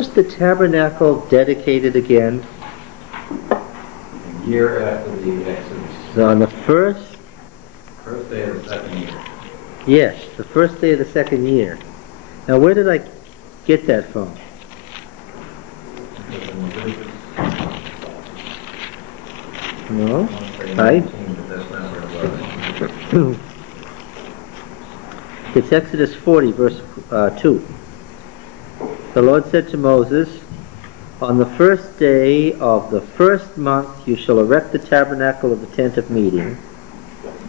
Was the tabernacle dedicated again? A year after the Exodus. So on the first Day of the second year. Yes, the first day of the second year. Now where did I get that from? No? Right? It's Exodus 40, verse 2. The Lord said to Moses, "On the first day of the first month you shall erect the tabernacle of the tent of meeting,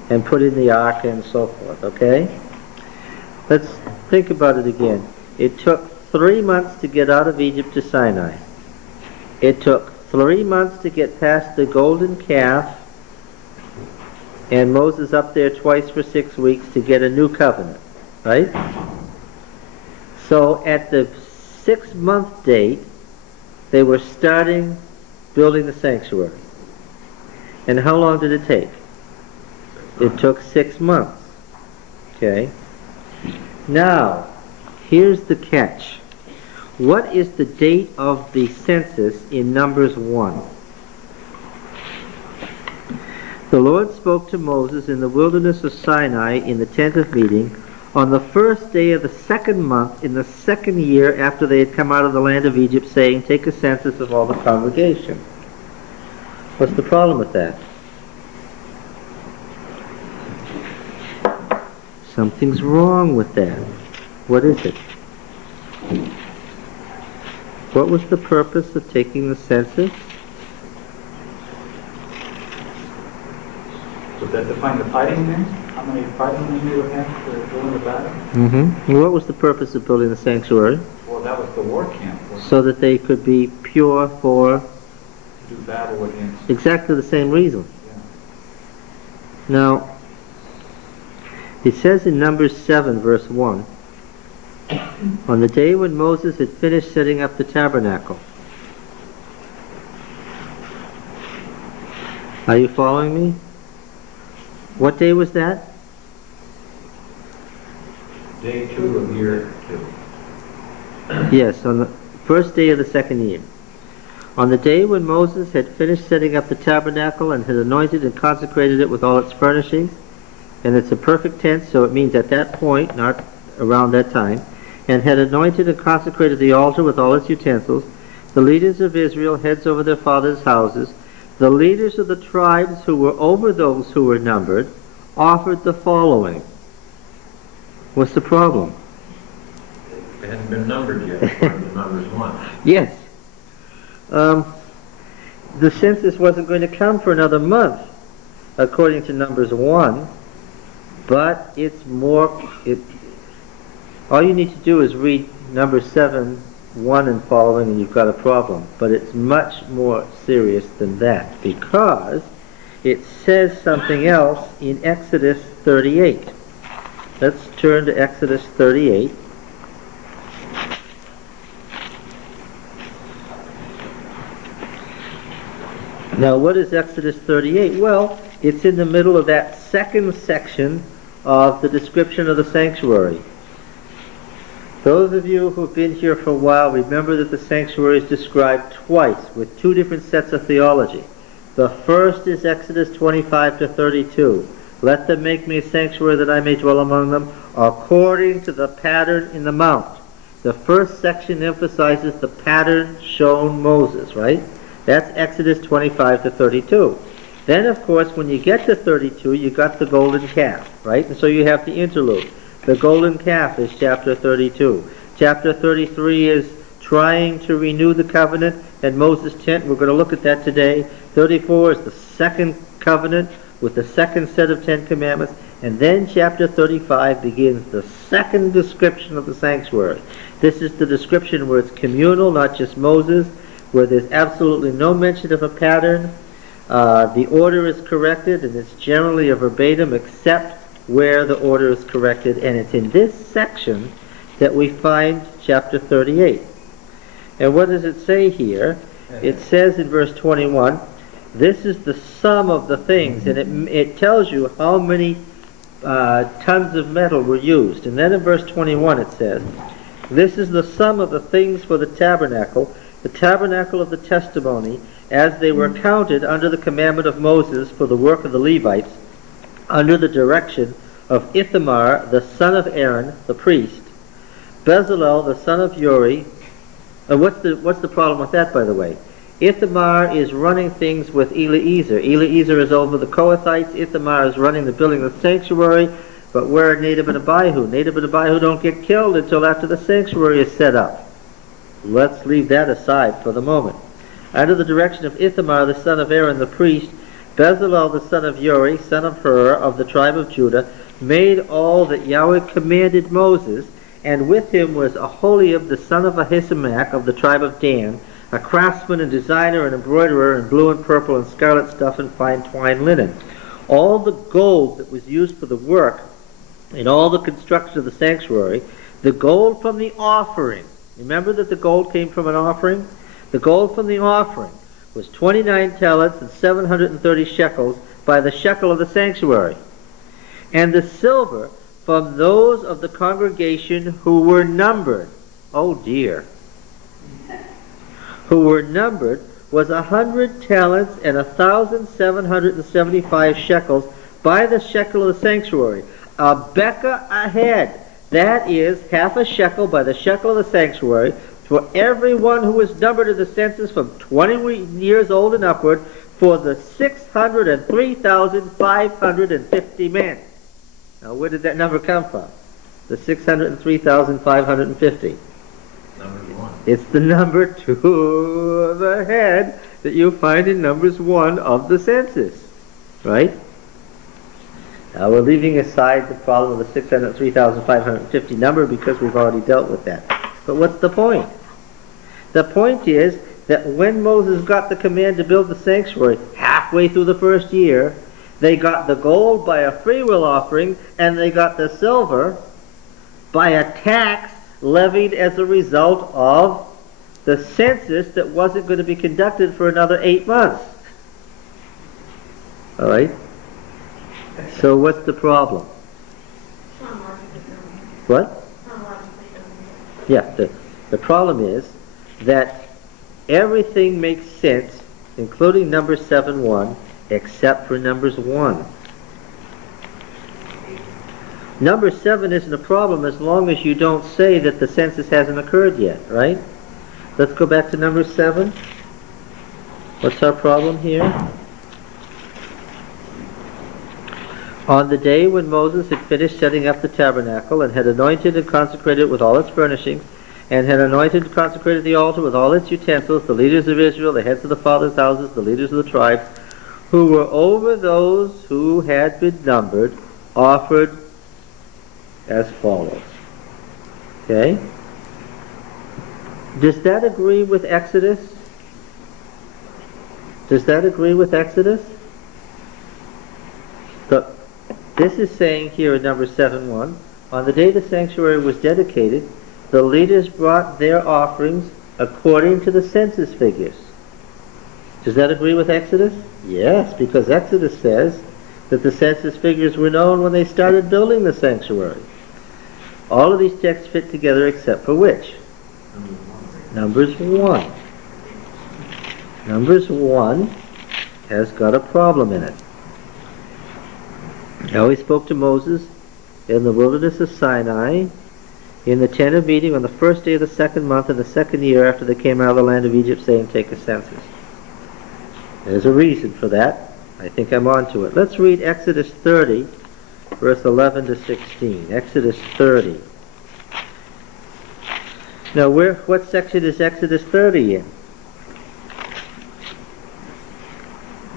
and put in the ark," and so forth, okay? Let's think about it again. It took 3 months to get out of Egypt to Sinai. It took 3 months to get past the golden calf, and Moses up there twice for 6 weeks to get a new covenant, right? So at the 6-month date, they were starting building the sanctuary. And how long did it take? It took 6 months. Okay? Now, here's the catch. What is the date of the census in Numbers 1? The Lord spoke to Moses in the wilderness of Sinai in the tent of meeting on the first day of the second month in the second year after they had come out of the land of Egypt, saying, "Take a census of all the congregation." What's the problem with that? Something's wrong with that. What is it? What was the purpose of taking the census? Would that define the fighting men? How many fighting men you would have to go into battle? Mm-hmm. What was the purpose of building the sanctuary? Well, that was the war camp. So that they could be pure for... To do battle against... Exactly the same reason. Yeah. Now, it says in Numbers 7, verse 1, on the day when Moses had finished setting up the tabernacle. Are you following me? What day was that? Day 2 of year 2. Yes, on the first day of the second year. On the day when Moses had finished setting up the tabernacle and had anointed and consecrated it with all its furnishings, and it's a perfect tense, so it means at that point, not around that time, and had anointed and consecrated the altar with all its utensils, the leaders of Israel, heads over their fathers' houses, the leaders of the tribes who were over those who were numbered, offered the following. What's the problem? They hadn't been numbered yet, according to Numbers 1. Yes. The census wasn't going to come for another month, according to Numbers 1, but it's more... all you need to do is read Numbers 7, 1 and following, and you've got a problem. But it's much more serious than that, because it says something else in Exodus 38. Let's turn to Exodus 38. Now, what is Exodus 38? Well, it's in the middle of that second section of the description of the sanctuary. Those of you who've been here for a while remember that the sanctuary is described twice with 2 different sets of theology. The first is Exodus 25 to 32. "Let them make me a sanctuary that I may dwell among them, according to the pattern in the mount." The first section emphasizes the pattern shown Moses, right? That's Exodus 25 to 32. Then, of course, when you get to 32, you got the golden calf, right? And so you have the interlude. The golden calf is chapter 32. Chapter 33 is trying to renew the covenant and Moses' tent. We're going to look at that today. 34 is the second covenant with the second set of 10 commandments. And then chapter 35 begins the second description of the sanctuary. This is the description where it's communal, not just Moses, where there's absolutely no mention of a pattern. The order is corrected, and it's generally a verbatim except where the order is corrected, and it's in this section that we find chapter 38. And what does it say here? It says in verse 21, this is the sum of the things, and it tells you how many tons of metal were used. And then in verse 21 it says, This is the sum of the things for the tabernacle of the testimony, as they were counted under the commandment of Moses for the work of the Levites, under the direction of Ithamar, the son of Aaron, the priest, Bezalel, the son of Uri. What's the problem with that, by the way? Ithamar is running things with Eliezer. Eliezer is over the Kohathites. Ithamar is running the building of the sanctuary. But where are Nadab and Abihu? Nadab and Abihu don't get killed until after the sanctuary is set up. Let's leave that aside for the moment. Under the direction of Ithamar, the son of Aaron, the priest, Bezalel, the son of Uri, son of Hur, of the tribe of Judah, made all that Yahweh commanded Moses, and with him was Aholiab, the son of Ahisamach, of the tribe of Dan, a craftsman and designer and embroiderer in blue and purple and scarlet stuff and fine twined linen. All the gold that was used for the work in all the construction of the sanctuary, the gold from the offering, remember that the gold came from an offering? The gold from the offering was 29 talents and 730 shekels by the shekel of the sanctuary. And the silver from those of the congregation who were numbered, oh dear, who were numbered, was 100 talents and 1,775 shekels by the shekel of the sanctuary. A beka a head, that is half a shekel by the shekel of the sanctuary, for everyone who was numbered in the census from 20 years old and upward, for the 603,550 men. Now where did that number come from? The 603,550. Number 1. It's the number 2 the head that you find in Numbers 1 of the census, right? Now we're leaving aside the problem of the 603,550 number because we've already dealt with that. But what's the point? The point is that when Moses got the command to build the sanctuary halfway through the first year, they got the gold by a freewill offering, and they got the silver by a tax levied as a result of the census that wasn't going to be conducted for another 8 months. All right? So what's the problem? What? Yeah, the problem is that everything makes sense, including Numbers 7:1, except for Numbers 1. Number 7 isn't a problem as long as you don't say that the census hasn't occurred yet, right? Let's go back to number 7. What's our problem here? On the day when Moses had finished setting up the tabernacle and had anointed and consecrated it with all its furnishings, and had anointed and consecrated the altar with all its utensils, the leaders of Israel, the heads of the fathers' houses, the leaders of the tribes, who were over those who had been numbered, offered as follows. Okay? Does that agree with Exodus? Does that agree with Exodus? Look, this is saying here in Numbers 7:1, on the day the sanctuary was dedicated, the leaders brought their offerings according to the census figures. Does that agree with Exodus? Yes, because Exodus says that the census figures were known when they started building the sanctuary. All of these texts fit together except for which? Numbers 1. Numbers 1 has got a problem in it. Now he spoke to Moses in the wilderness of Sinai in the tent of meeting on the first day of the second month in the second year after they came out of the land of Egypt, saying, take a census. There's a reason for that. I think I'm on to it. Let's read Exodus 30, verse 11 to 16. Exodus 30. Now, what section is Exodus 30 in?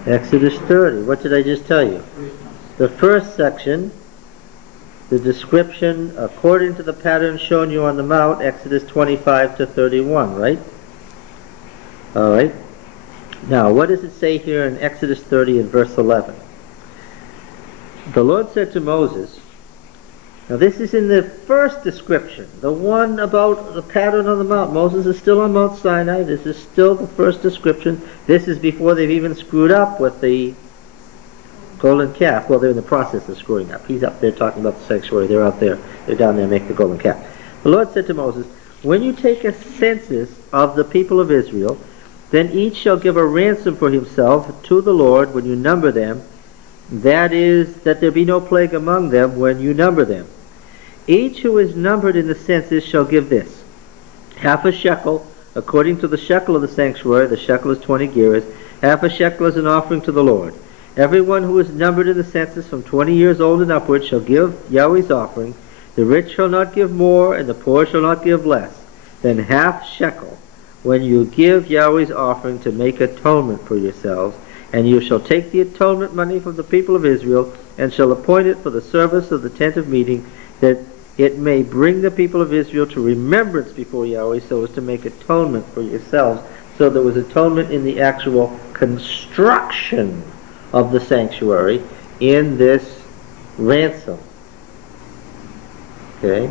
Exodus 30. What did I just tell you? The first section, the description according to the pattern shown you on the mount, Exodus 25 to 31, right? All right. Now, what does it say here in Exodus 30 and verse 11? The Lord said to Moses, now this is in the first description, the one about the pattern on the mount. Moses is still on Mount Sinai. This is still the first description. This is before they've even screwed up with the golden calf. Well, they're in the process of screwing up. He's up there talking about the sanctuary. They're out there. They're down there making the golden calf. The Lord said to Moses, when you take a census of the people of Israel, then each shall give a ransom for himself to the Lord when you number them. That is, that there be no plague among them when you number them. Each who is numbered in the census shall give this: half a shekel, according to the shekel of the sanctuary. The shekel is 20 gerahs. Half a shekel is an offering to the Lord. Everyone who is numbered in the census from 20 years old and upward shall give Yahweh's offering. The rich shall not give more, and the poor shall not give less than half shekel when you give Yahweh's offering to make atonement for yourselves. And you shall take the atonement money from the people of Israel, and shall appoint it for the service of the tent of meeting, that it may bring the people of Israel to remembrance before Yahweh, so as to make atonement for yourselves. So there was atonement in the actual construction of the sanctuary in this ransom. Okay?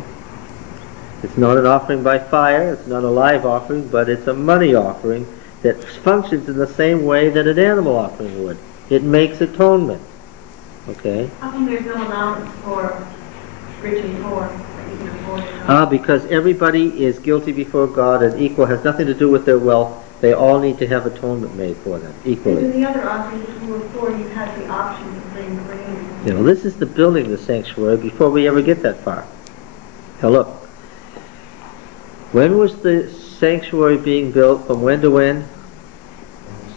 It's not an offering by fire, it's not a live offering, but it's a money offering that functions in the same way that an animal offering would. It makes atonement. Okay? How come there's no allowance for rich and poor that you can afford? Because everybody is guilty before God and equal, has nothing to do with their wealth. They all need to have atonement made for them, equally. And in the other offerings who were poor, you had the option of bringing grain. You know, this is the building of the sanctuary before we ever get that far. Now look, when was the sanctuary being built, from when to when?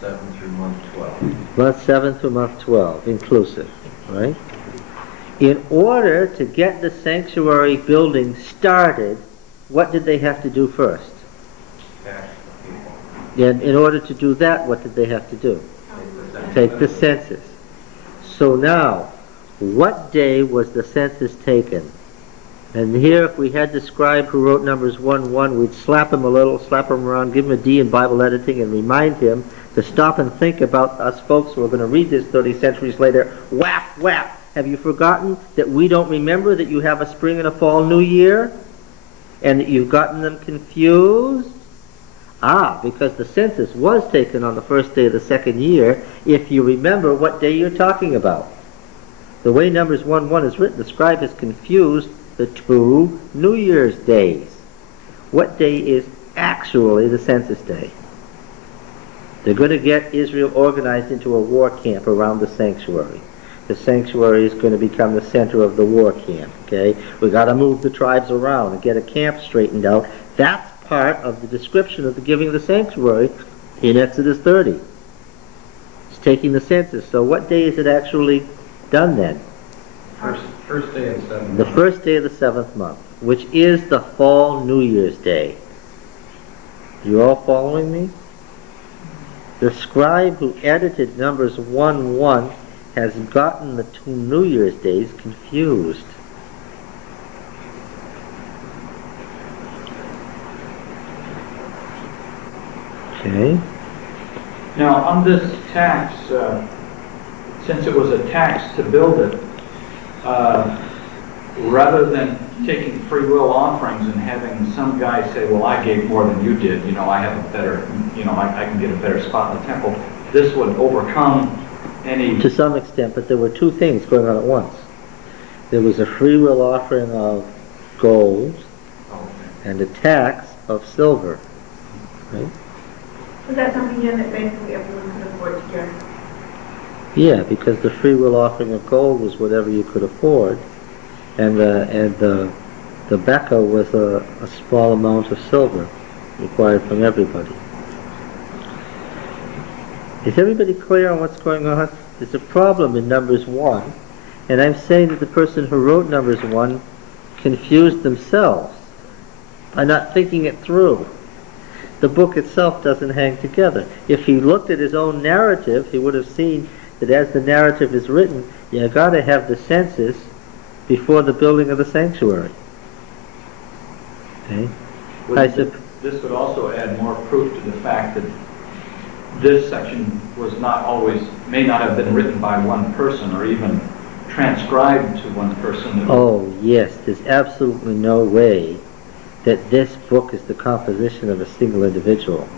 Month 7 through month 12. Month 7 through month 12, inclusive, right? In order to get the sanctuary building started, what did they have to do first? Tax the people. And in order to do that, what did they have to do? Take the census. So now, what day was the census taken? And here, if we had the scribe who wrote Numbers 1:1, we'd slap him a little, slap him around, give him a D in Bible editing, and remind him to stop and think about us folks who are going to read this 30 centuries later. Whap, whap! Have you forgotten that we don't remember that you have a spring and a fall new year? And that you've gotten them confused? Because the census was taken on the first day of the second year, if you remember what day you're talking about. The way Numbers 1:1 is written, the scribe has confused the two New Year's days. What day is actually the census day? They're going to get Israel organized into a war camp around the sanctuary. The sanctuary is going to become the center of the war camp, okay? We got to move the tribes around and get a camp straightened out. That's part of the description of the giving of the sanctuary in Exodus 30. It's taking the census. So what day is it actually done then? First day of the 7th The month. first day of the 7th month, which is the fall New Year's Day. You all following me? The scribe who edited Numbers 1:1 has gotten the two New Year's days confused. Okay? Now, on this tax, since it was a tax to build it, rather than taking free will offerings and having some guy say, well, I gave more than you did, you know, I have a better, you know, I can get a better spot in the temple, this would overcome any... To some extent, but there were two things going on at once. There was a free will offering of gold and a tax of silver. Right? Was that something then that basically everyone could afford to get? Yeah, because the free will offering of gold was whatever you could afford, and the Becca was a small amount of silver required from everybody. Is everybody clear on what's going on? There's a problem in Numbers 1, and I'm saying that the person who wrote Numbers 1 confused themselves by not thinking it through. The book itself doesn't hang together. If he looked at his own narrative, he would have seen that as the narrative is written, you got to have the census before the building of the sanctuary. Okay? This would also add more proof to the fact that this section was not always, may not have been written by one person or even transcribed to one person. Oh, yes. There's absolutely no way that this book is the composition of a single individual.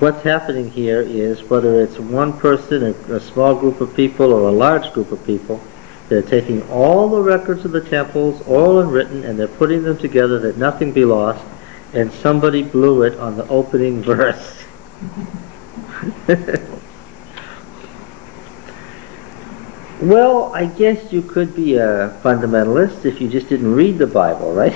What's happening here is, whether it's one person, a small group of people, or a large group of people, they're taking all the records of the temples, all unwritten, and they're putting them together that nothing be lost, and somebody blew it on the opening verse. Well, I guess you could be a fundamentalist if you just didn't read the Bible, right?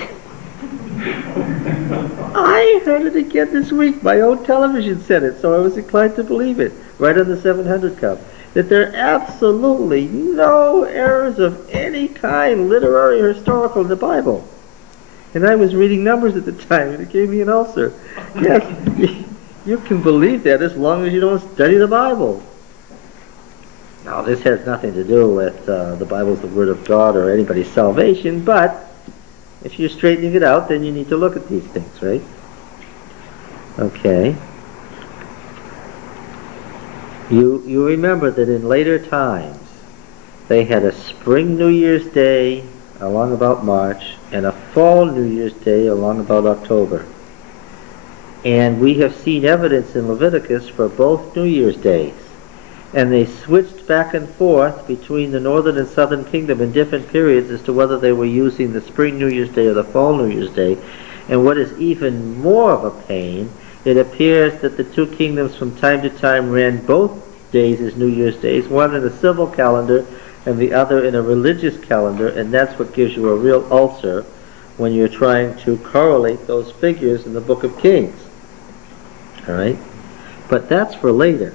I heard it again this week. My own television said it, so I was inclined to believe it, right on the 700 Club, that there are absolutely no errors of any kind, literary or historical, in the Bible. And I was reading Numbers at the time, and it gave me an ulcer. Yes, you can believe that as long as you don't study the Bible. Now, this has nothing to do with the Bible's the Word of God or anybody's salvation, but if you're straightening it out, then you need to look at these things, right? Okay. You remember that in later times, they had a spring New Year's Day along about March and a fall New Year's Day along about October. And we have seen evidence in Leviticus for both New Year's Days. And they switched back and forth between the northern and southern kingdom in different periods as to whether they were using the spring New Year's Day or the fall New Year's Day. And what is even more of a pain, it appears that the two kingdoms from time to time ran both days as New Year's Days, one in a civil calendar and the other in a religious calendar, and that's what gives you a real ulcer when you're trying to correlate those figures in the Book of Kings. All right? But that's for later.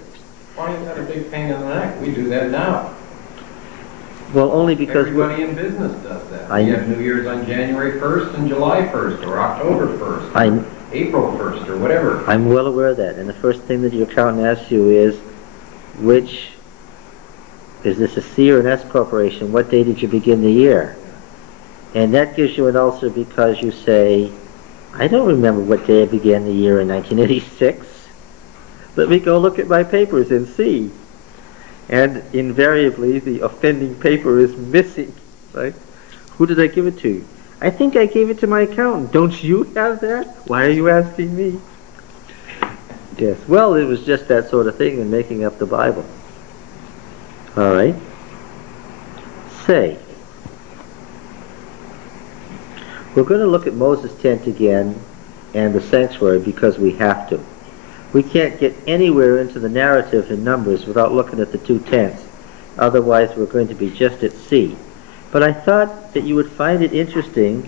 Why is that a big pain in the neck? We do that now. Well, only because everybody in business does that. You have New Year's on January 1st and July 1st or October 1st, or April 1st or whatever. I'm well aware of that. And the first thing that your accountant asks you is, is this a C or an S corporation? What day did you begin the year? And that gives you an ulcer because you say, I don't remember what day I began the year in 1986. Let me go look at my papers and see. And invariably, the offending paper is missing, right? Who did I give it to? I think I gave it to my accountant. Don't you have that? Why are you asking me? Yes, well, it was just that sort of thing in making up the Bible. All right. Say. We're going to look at Moses' tent again and the sanctuary because we have to. We can't get anywhere into the narrative in Numbers without looking at the two tents. Otherwise, we're going to be just at sea. But I thought that you would find it interesting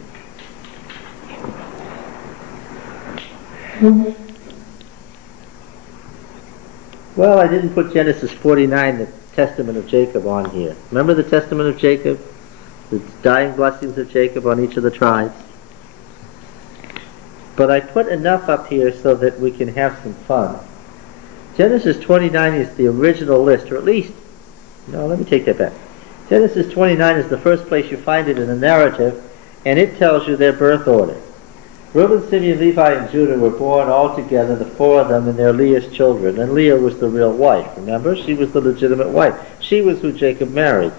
Well, I didn't put Genesis 49, the Testament of Jacob, on here. Remember the Testament of Jacob? The dying blessings of Jacob on each of the tribes? But I put enough up here so that we can have some fun. Genesis 29 is the original list, or at least, no, let me take that back. Genesis 29 is the first place you find it in the narrative, and it tells you their birth order. Reuben, Simeon, Levi, and Judah were born all together, the four of them, and they're Leah's children. And Leah was the real wife, remember? She was the legitimate wife. She was who Jacob married.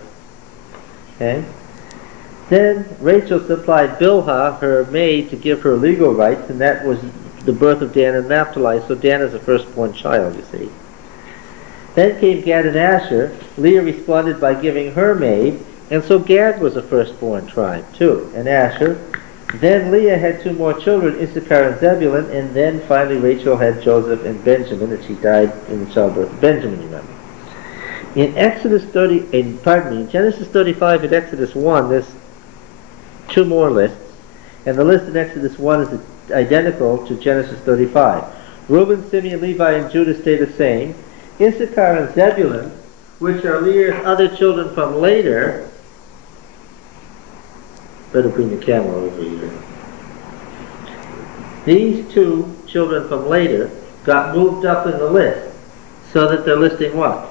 Okay? Then Rachel supplied Bilhah, her maid, to give her legal rights, and that was the birth of Dan and Naphtali, so Dan is a firstborn child, you see. Then came Gad and Asher. Leah responded by giving her maid, and so Gad was a firstborn tribe, too, and Asher. Then Leah had two more children, Issachar and Zebulun, and then finally Rachel had Joseph and Benjamin, and she died in the childbirth of Benjamin, remember. In Genesis 35 and Exodus 1, there's two more lists, and the list in Exodus 1 is identical to Genesis 35. Reuben, Simeon, Levi, and Judah stay the same. Issachar and Zebulun, which are Leah's other children from later, better bring the camera over here. These two children from later got moved up in the list so that they're listing what?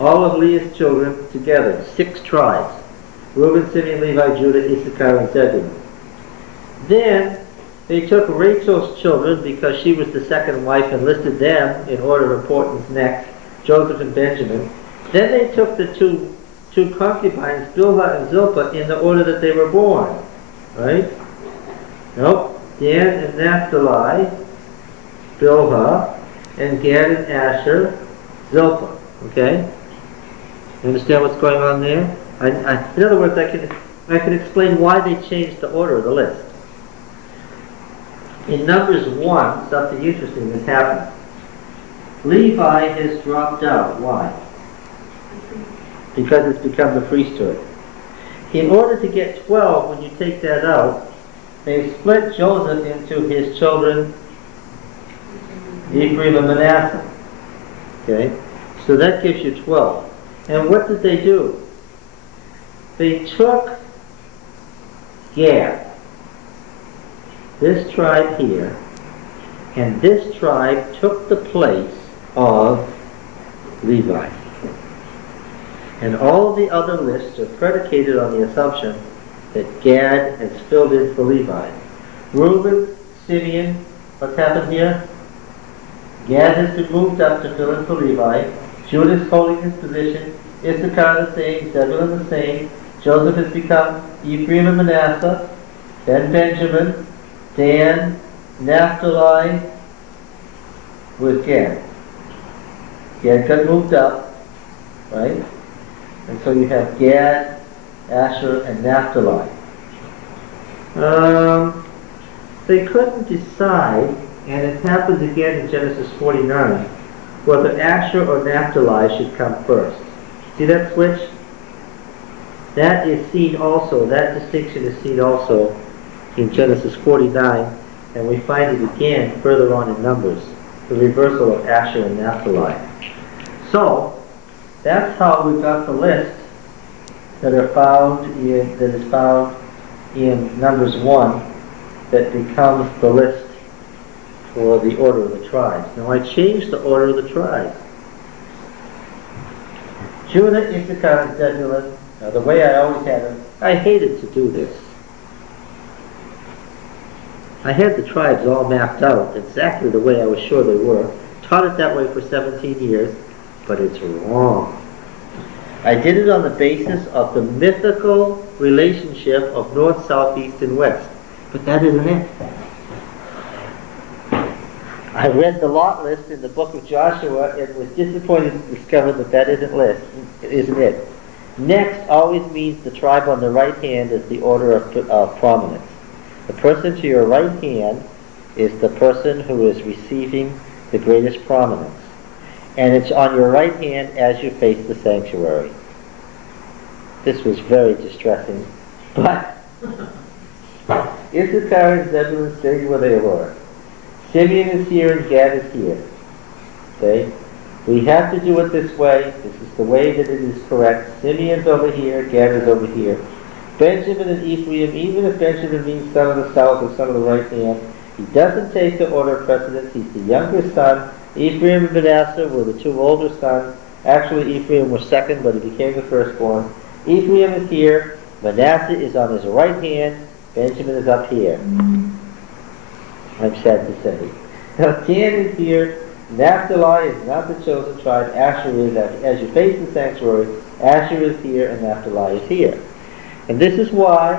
All of Leah's children together, 6 tribes. Reuben, Simeon, Levi, Judah, Issachar, and Zebulun. Then they took Rachel's children because she was the second wife and listed them in order of importance next, Joseph and Benjamin. Then they took the two concubines, Bilhah and Zilpah, in the order that they were born. Right? Nope. Dan and Naphtali, Bilhah, and Gad and Asher, Zilpah. Okay? You understand what's going on there? In other words, I can explain why they changed the order of the list. In Numbers 1, something interesting has happened. Levi has dropped out. Why? Because it's become the priesthood. In order to get 12, when you take that out, they split Joseph into his children, Ephraim and Manasseh. Okay? So that gives you 12. And what did they do? They took Gad, this tribe here, and this tribe took the place of Levi. And all the other lists are predicated on the assumption that Gad has filled in for Levi. Reuben, Simeon, what's happened here? Gad has been moved up to fill in for Levi. Judas holding his position. Issachar the same. Zebulun the same. Joseph has become Ephraim and Manasseh. Then Benjamin, Dan, Naphtali with Gad. Gad got moved up, right? And so you have Gad, Asher, and Naphtali. They couldn't decide, and it happens again in Genesis 49, whether Asher or Naphtali should come first. See that switch? That is seen also, that distinction is seen also in Genesis 49, and we find it again further on in Numbers, the reversal of Asher and Naphtali. So, that's how we got the list that is found in Numbers 1 that becomes the list for the order of the tribes. Now I changed the order of the tribes. Judah, Issachar, and Zebulun. Now the way I always had them, I hated to do this. I had the tribes all mapped out exactly the way I was sure they were. Taught it that way for 17 years, but it's wrong. I did it on the basis of the mythical relationship of north, south, east, and west. But that isn't it. I read the lot list in the book of Joshua and was disappointed to discover that that isn't it. Next always means the tribe on the right hand is the order of prominence. The person to your right hand is the person who is receiving the greatest prominence. And it's on your right hand as you face the sanctuary. This was very distressing, but Issachar and Zebulun stayed where they were. Simeon is here and Gad is here. Okay? We have to do it this way. This is the way that it is correct. Simeon's over here, Gad is over here. Benjamin and Ephraim, even if Benjamin means son of the south or son of the right hand, he doesn't take the order of precedence. He's the younger son. Ephraim and Manasseh were the two older sons. Actually, Ephraim was second, but he became the firstborn. Ephraim is here. Manasseh is on his right hand. Benjamin is up here. I'm sad to say. Now, Dan is here. Naphtali is not the chosen tribe. Asher is, as you face the sanctuary, Asher is here and Naphtali is here. And this is why,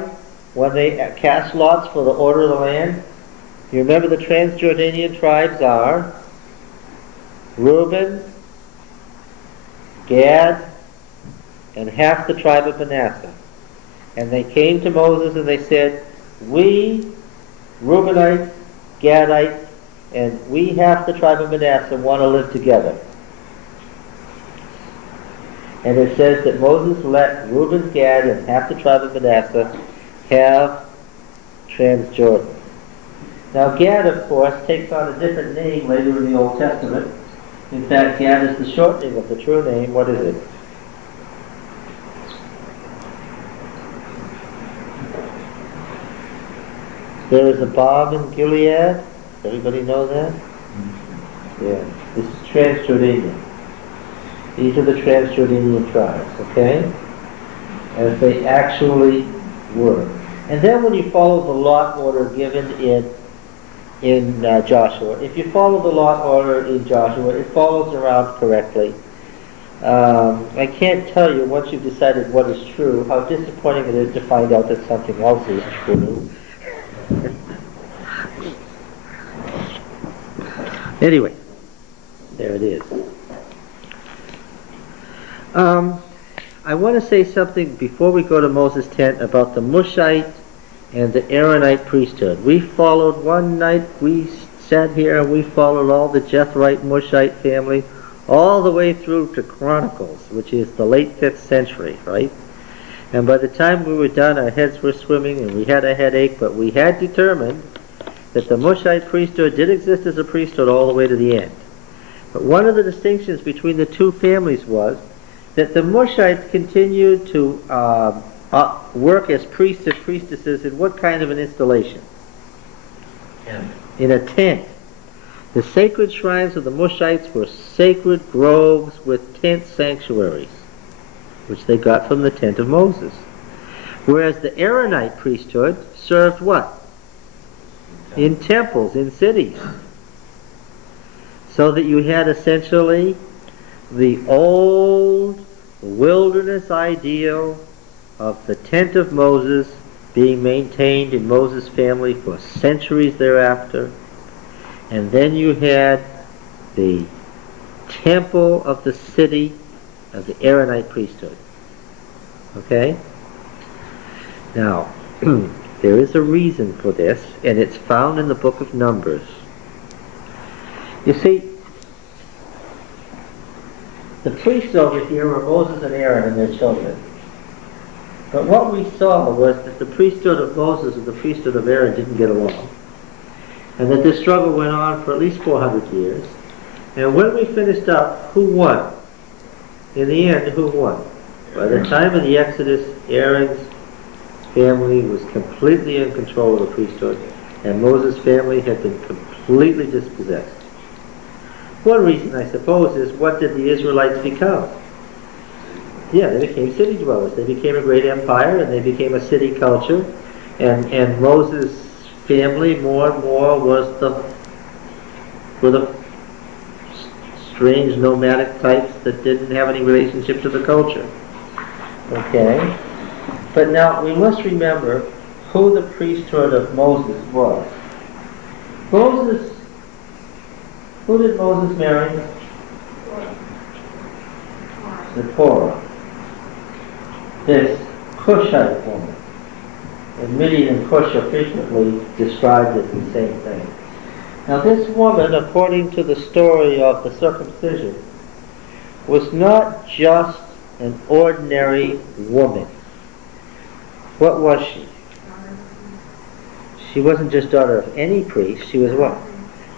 when they cast lots for the order of the land, you remember the Transjordanian tribes are Reuben, Gad, and half the tribe of Manasseh. And they came to Moses and they said, we, Reubenites, Gadites, and we, half the tribe of Manasseh, want to live together. And it says that Moses let Reuben, Gad, and half the tribe of Manasseh have Transjordan. Now Gad, of course, takes on a different name later in the Old Testament. In fact, Gad is the shortening of the true name. What is it? There is a balm in Gilead. Everybody know that? Yeah. This is Transjordanian. These are the Transjordanian tribes, okay? As they actually were. And then when you follow the lot order given in Joshua, if you follow the lot order in Joshua, it follows around correctly. I can't tell you, once you've decided what is true, how disappointing it is to find out that something else is true. Anyway, there it is. I want to say something before we go to Moses' tent about the Mushite and the Aaronite priesthood. We followed one night, we sat here and we followed all the Jethroite Mushite family all the way through to Chronicles, which is the late 5th century, right? And by the time we were done, our heads were swimming and we had a headache, but we had determined that the Mushite priesthood did exist as a priesthood all the way to the end. But one of the distinctions between the two families was that the Mushites continued to work as priests and priestesses in what kind of an installation? Tent. In a tent. The sacred shrines of the Mushites were sacred groves with tent sanctuaries, which they got from the tent of Moses. Whereas the Aaronite priesthood served what? In temples, in cities. So that you had essentially the old wilderness ideal of the tent of Moses being maintained in Moses' family for centuries thereafter. And then you had the temple of the city of the Aaronite priesthood. Okay? Now, there is a reason for this, and it's found in the book of Numbers. You see, the priests over here were Moses and Aaron and their children. But what we saw was that the priesthood of Moses and the priesthood of Aaron didn't get along. And that this struggle went on for at least 400 years. And when we finished up, who won? In the end, who won? By the time of the Exodus, Aaron's family was completely in control of the priesthood, and Moses' family had been completely dispossessed. One reason, I suppose, is what did the Israelites become? Yeah, they became city dwellers. They became a great empire, and they became a city culture. And Moses' family more and more were the strange nomadic types that didn't have any relationship to the culture. Okay? But now we must remember who the priesthood of Moses was. Who did Moses marry? Zipporah. This Cushite woman. And Midian and Cush are frequently described as the same thing. Now this woman, according to the story of the circumcision, was not just an ordinary woman. What was she? She wasn't just daughter of any priest, she was what?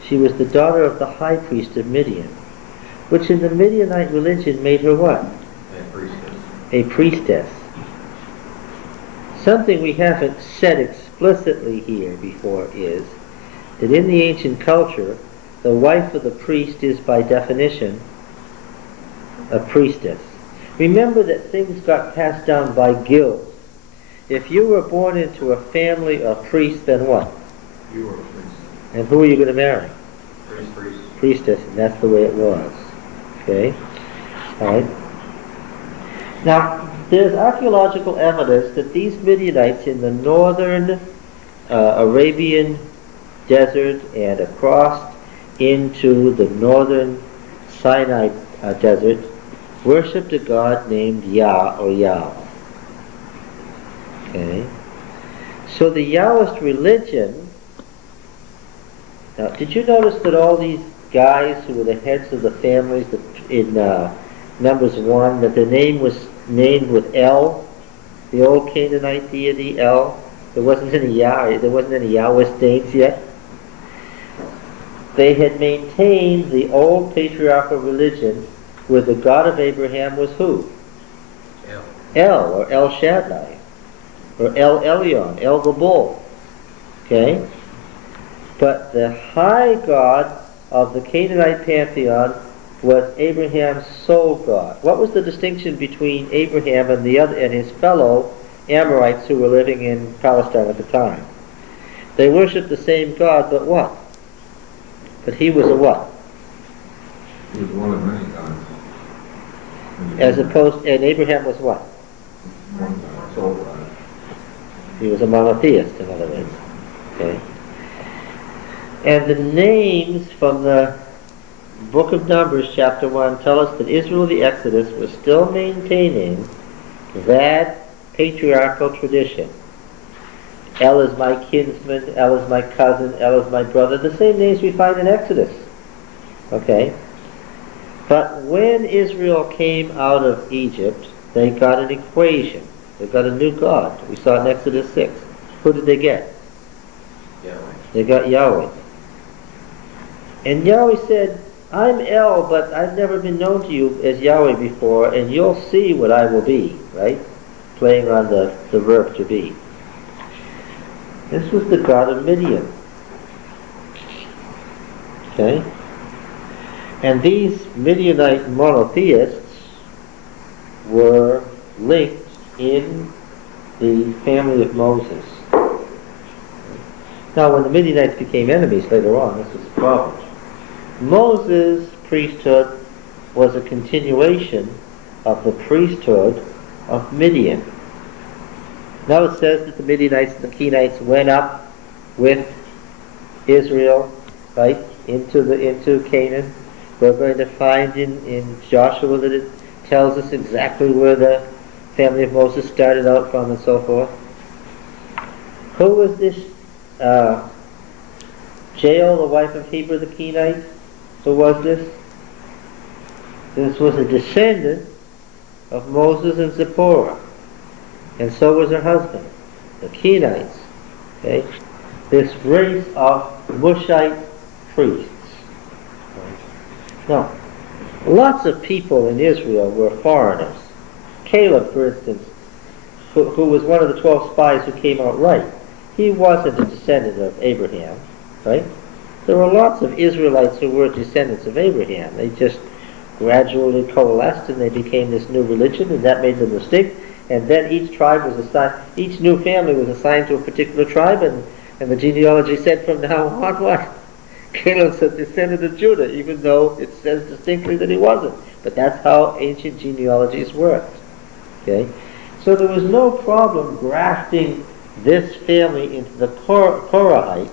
She was the daughter of the high priest of Midian, which in the Midianite religion made her what? A priestess. A priestess. Something we haven't said explicitly here before is that in the ancient culture, the wife of the priest is by definition a priestess. Remember that things got passed down by guilds. If you were born into a family of priests, then what? You were a priest. And who are you going to marry? Priest. Priestess, and that's the way it was. Okay? All right. Now, there's archaeological evidence that these Midianites in the northern Arabian desert and across into the northern Sinai desert worshipped a god named Yah or Yah. Okay? So the Yahwist religion. Now, did you notice that all these guys who were the heads of the families that in Numbers 1, that the name was named with El, the old Canaanite deity El? There wasn't any Yahwist names yet. They had maintained the old patriarchal religion where the God of Abraham was who? El, or El Shaddai, or El Elyon, El Gabor. Okay? But the high god of the Canaanite pantheon was Abraham's sole god. What was the distinction between Abraham and his fellow Amorites who were living in Palestine at the time? They worshipped the same God, but what? But he was a what? He was one of many gods. And Abraham was what? One God, sole God. He was a monotheist, in other words. Okay. And the names from the book of Numbers, chapter 1, tell us that Israel of the Exodus was still maintaining that patriarchal tradition. El is my kinsman, El is my cousin, El is my brother, the same names we find in Exodus. Okay? But when Israel came out of Egypt, they got an equation. They got a new God. We saw it in Exodus 6. Who did they get? Yahweh. They got Yahweh. And Yahweh said, I'm El, but I've never been known to you as Yahweh before, and you'll see what I will be, right? Playing on the verb to be. This was the God of Midian. Okay? And these Midianite monotheists were linked in the family of Moses. Now, when the Midianites became enemies later on, this was a problem. Moses' priesthood was a continuation of the priesthood of Midian. Now it says that the Midianites and the Kenites went up with Israel, right, into Canaan. We're going to find in Joshua that it tells us exactly where the family of Moses started out from and so forth. Who was this Jael, the wife of Heber the Kenite? Who was this? This was a descendant of Moses and Zipporah. And so was her husband, the Kenites. Okay? This race of Mushite priests. Now, lots of people in Israel were foreigners. Caleb, for instance, who was one of the 12 spies who came out right, he wasn't a descendant of Abraham, right? There were lots of Israelites who were descendants of Abraham. They just gradually coalesced and they became this new religion, and that made them distinct. And then each tribe was assigned, each new family was assigned to a particular tribe, and the genealogy said from now on what? Caleb's a descendant of Judah, even though it says distinctly that he wasn't. But that's how ancient genealogies worked. Okay? So there was no problem grafting this family into the Korahites,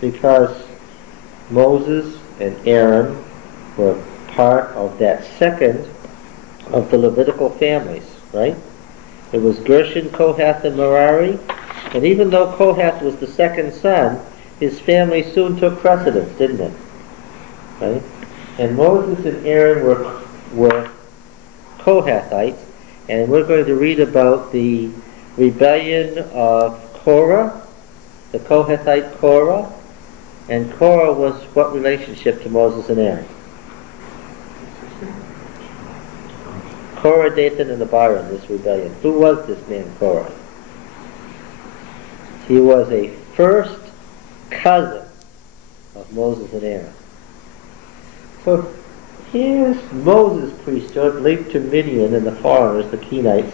because Moses and Aaron were part of that second of the Levitical families, right? It was Gershon, Kohath, and Merari, and even though Kohath was the second son, his family soon took precedence, didn't it? Right? And Moses and Aaron were Kohathites, and we're going to read about the rebellion of Korah, the Kohathite Korah, and Korah was what relationship to Moses and Aaron? Korah, Dathan, and Abiram, this rebellion. Who was this man, Korah? He was a first cousin of Moses and Aaron. So here's Moses' priesthood linked to Midian and the foreigners, the Kenites.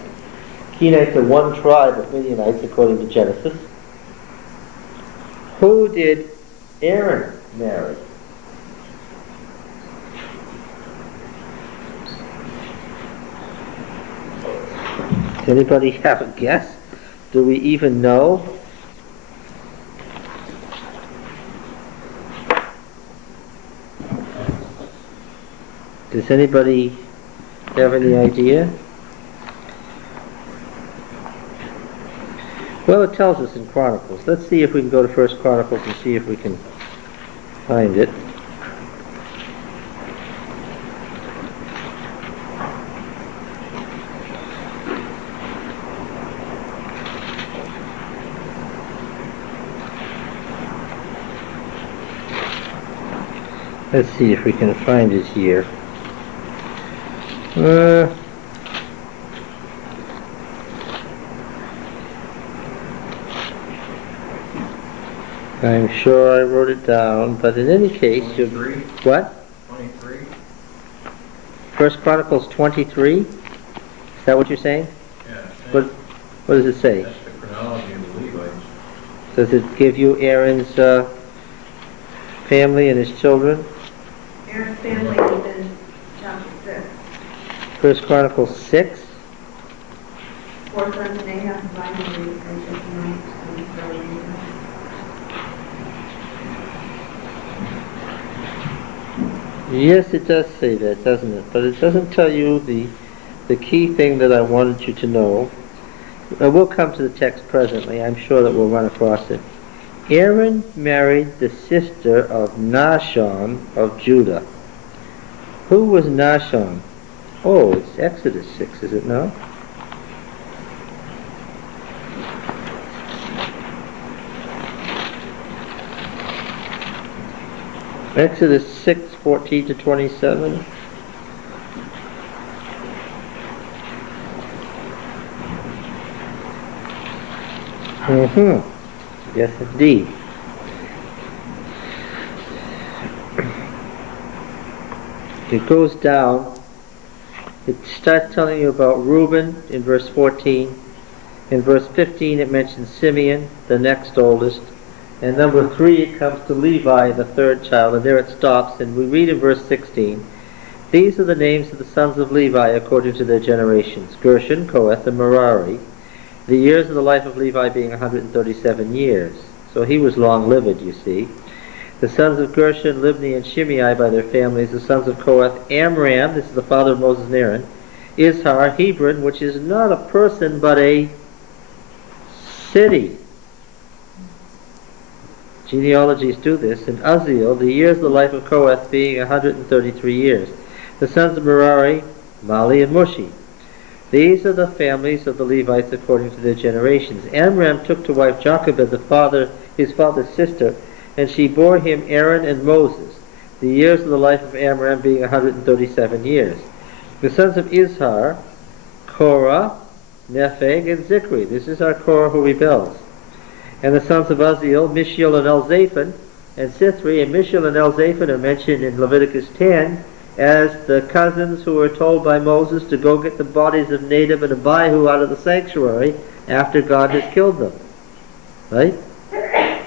Kenites are one tribe of Midianites according to Genesis. Who did Aaron marry? Does anybody have a guess? Do we even know? Does anybody have any idea? Well, it tells us in Chronicles. Let's see if we can go to 1 Chronicles and see if we can find it. Let's see if we can find it here. I'm sure I wrote it down, but in any case, what? 23. 1 Chronicles 23? Is that what you're saying? Yeah. What does it say? That's the chronology of the Levites. Does it give you Aaron's family and his children? Aaron's family is in chapter 6. 1 Chronicles 6? 4 sons and Ahab, Zion, and Ishmael, and Zerah. Yes, it does say that, doesn't it? But it doesn't tell you the key thing that I wanted you to know. We'll come to the text presently. I'm sure that we'll run across it. Aaron married the sister of Nahshon of Judah. Who was Nahshon? Oh, it's Exodus 6, is it not? Exodus 6, 14 to 27. Yes, indeed. It goes down. It starts telling you about Reuben in verse 14. In verse 15 it mentions Simeon, the next oldest. And number 3 it comes to Levi, the third child, and there it stops. And we read in verse 16, these are the names of the sons of Levi according to their generations, Gershon, Kohath, and Merari. The years of the life of Levi being 137 years. So he was long-lived, you see. The sons of Gershon, Libni, and Shimei by their families. The sons of Kohath, Amram, this is the father of Moses and Aaron. Izhar, Hebron, which is not a person but a city. Genealogies do this. And Uzziel, the years of the life of Kohath being 133 years. The sons of Merari, Mali, and Mushi. These are the families of the Levites according to their generations. Amram took to wife Jochebed, his father's sister, and she bore him Aaron and Moses, the years of the life of Amram being 137 years. The sons of Izhar, Korah, Nepheg, and Zikri. This is our Korah who rebels. And the sons of Uzziel, Mishael and Elzaphan, and Sithri. And Mishael and Elzaphan are mentioned in Leviticus 10 as the cousins who were told by Moses to go get the bodies of Nadab and Abihu out of the sanctuary after God has killed them. Right?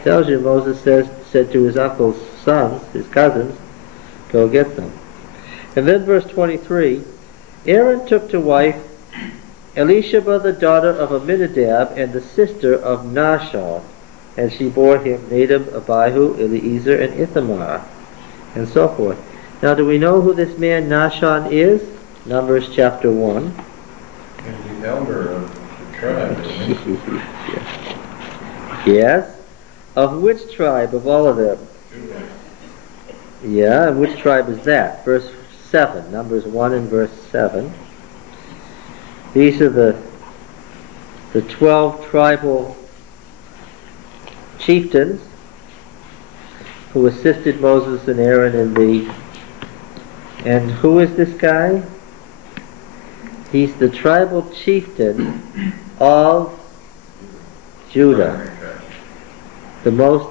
Tells you Moses said to his uncle's sons, his cousins, go get them. And then verse 23, Aaron took to wife Elisheba the daughter of Aminadab and the sister of Nahshon, and she bore him Nadab, Abihu, Eliezer, and Ithamar, and so forth. Now, do we know who this man Nahshon is? Numbers chapter 1. He's the elder of the tribe, isn't he? Yes. Of which tribe of all of them? Judah. Yeah, and which tribe is that? Verse 7, Numbers 1 and verse 7. These are the 12 tribal chieftains who assisted Moses and Aaron in the... And who is this guy? He's the tribal chieftain of Judah, the most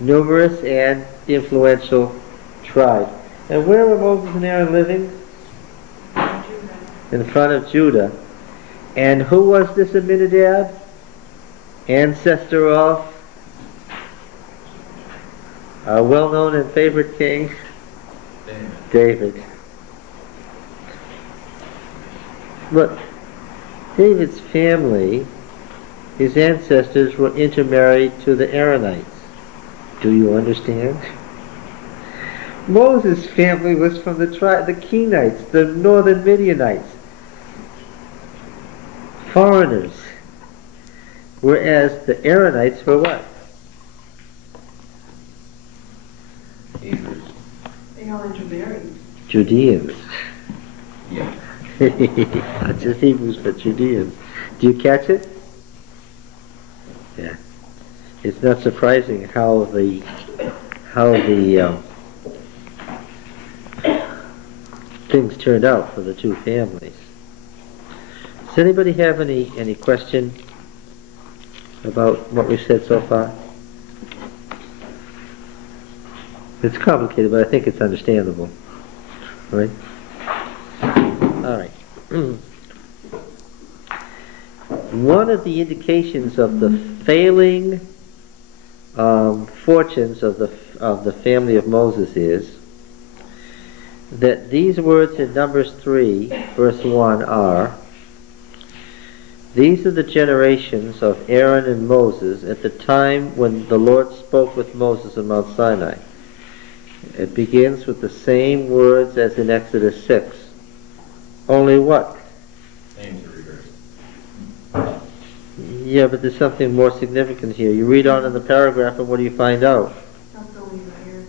numerous and influential tribe. And where were Moses and Aaron living? In front of Judah. And who was this Aminadab? Ancestor of our well-known and favorite king, David. Look, David's family, his ancestors were intermarried to the Aaronites. Do you understand? Moses' family was from the Kenites, the northern Midianites, foreigners, whereas the Aaronites were what? Hebrews. They all intermarried. Judeans. Yeah. Not just Hebrews, but Judeans. Do you catch it? Yeah. It's not surprising how the things turned out for the two families. Does anybody have any question about what we've said so far? It's complicated, but I think it's understandable. Right? All right. One of the indications of the failing fortunes of the family of Moses is that these words in Numbers 3, verse 1 are, these are the generations of Aaron and Moses at the time when the Lord spoke with Moses on Mount Sinai. It begins with the same words as in Exodus 6. Only what? Names are reversed. Yeah, but there's something more significant here. You read on in the paragraph, and what do you find out? That's only Aaron.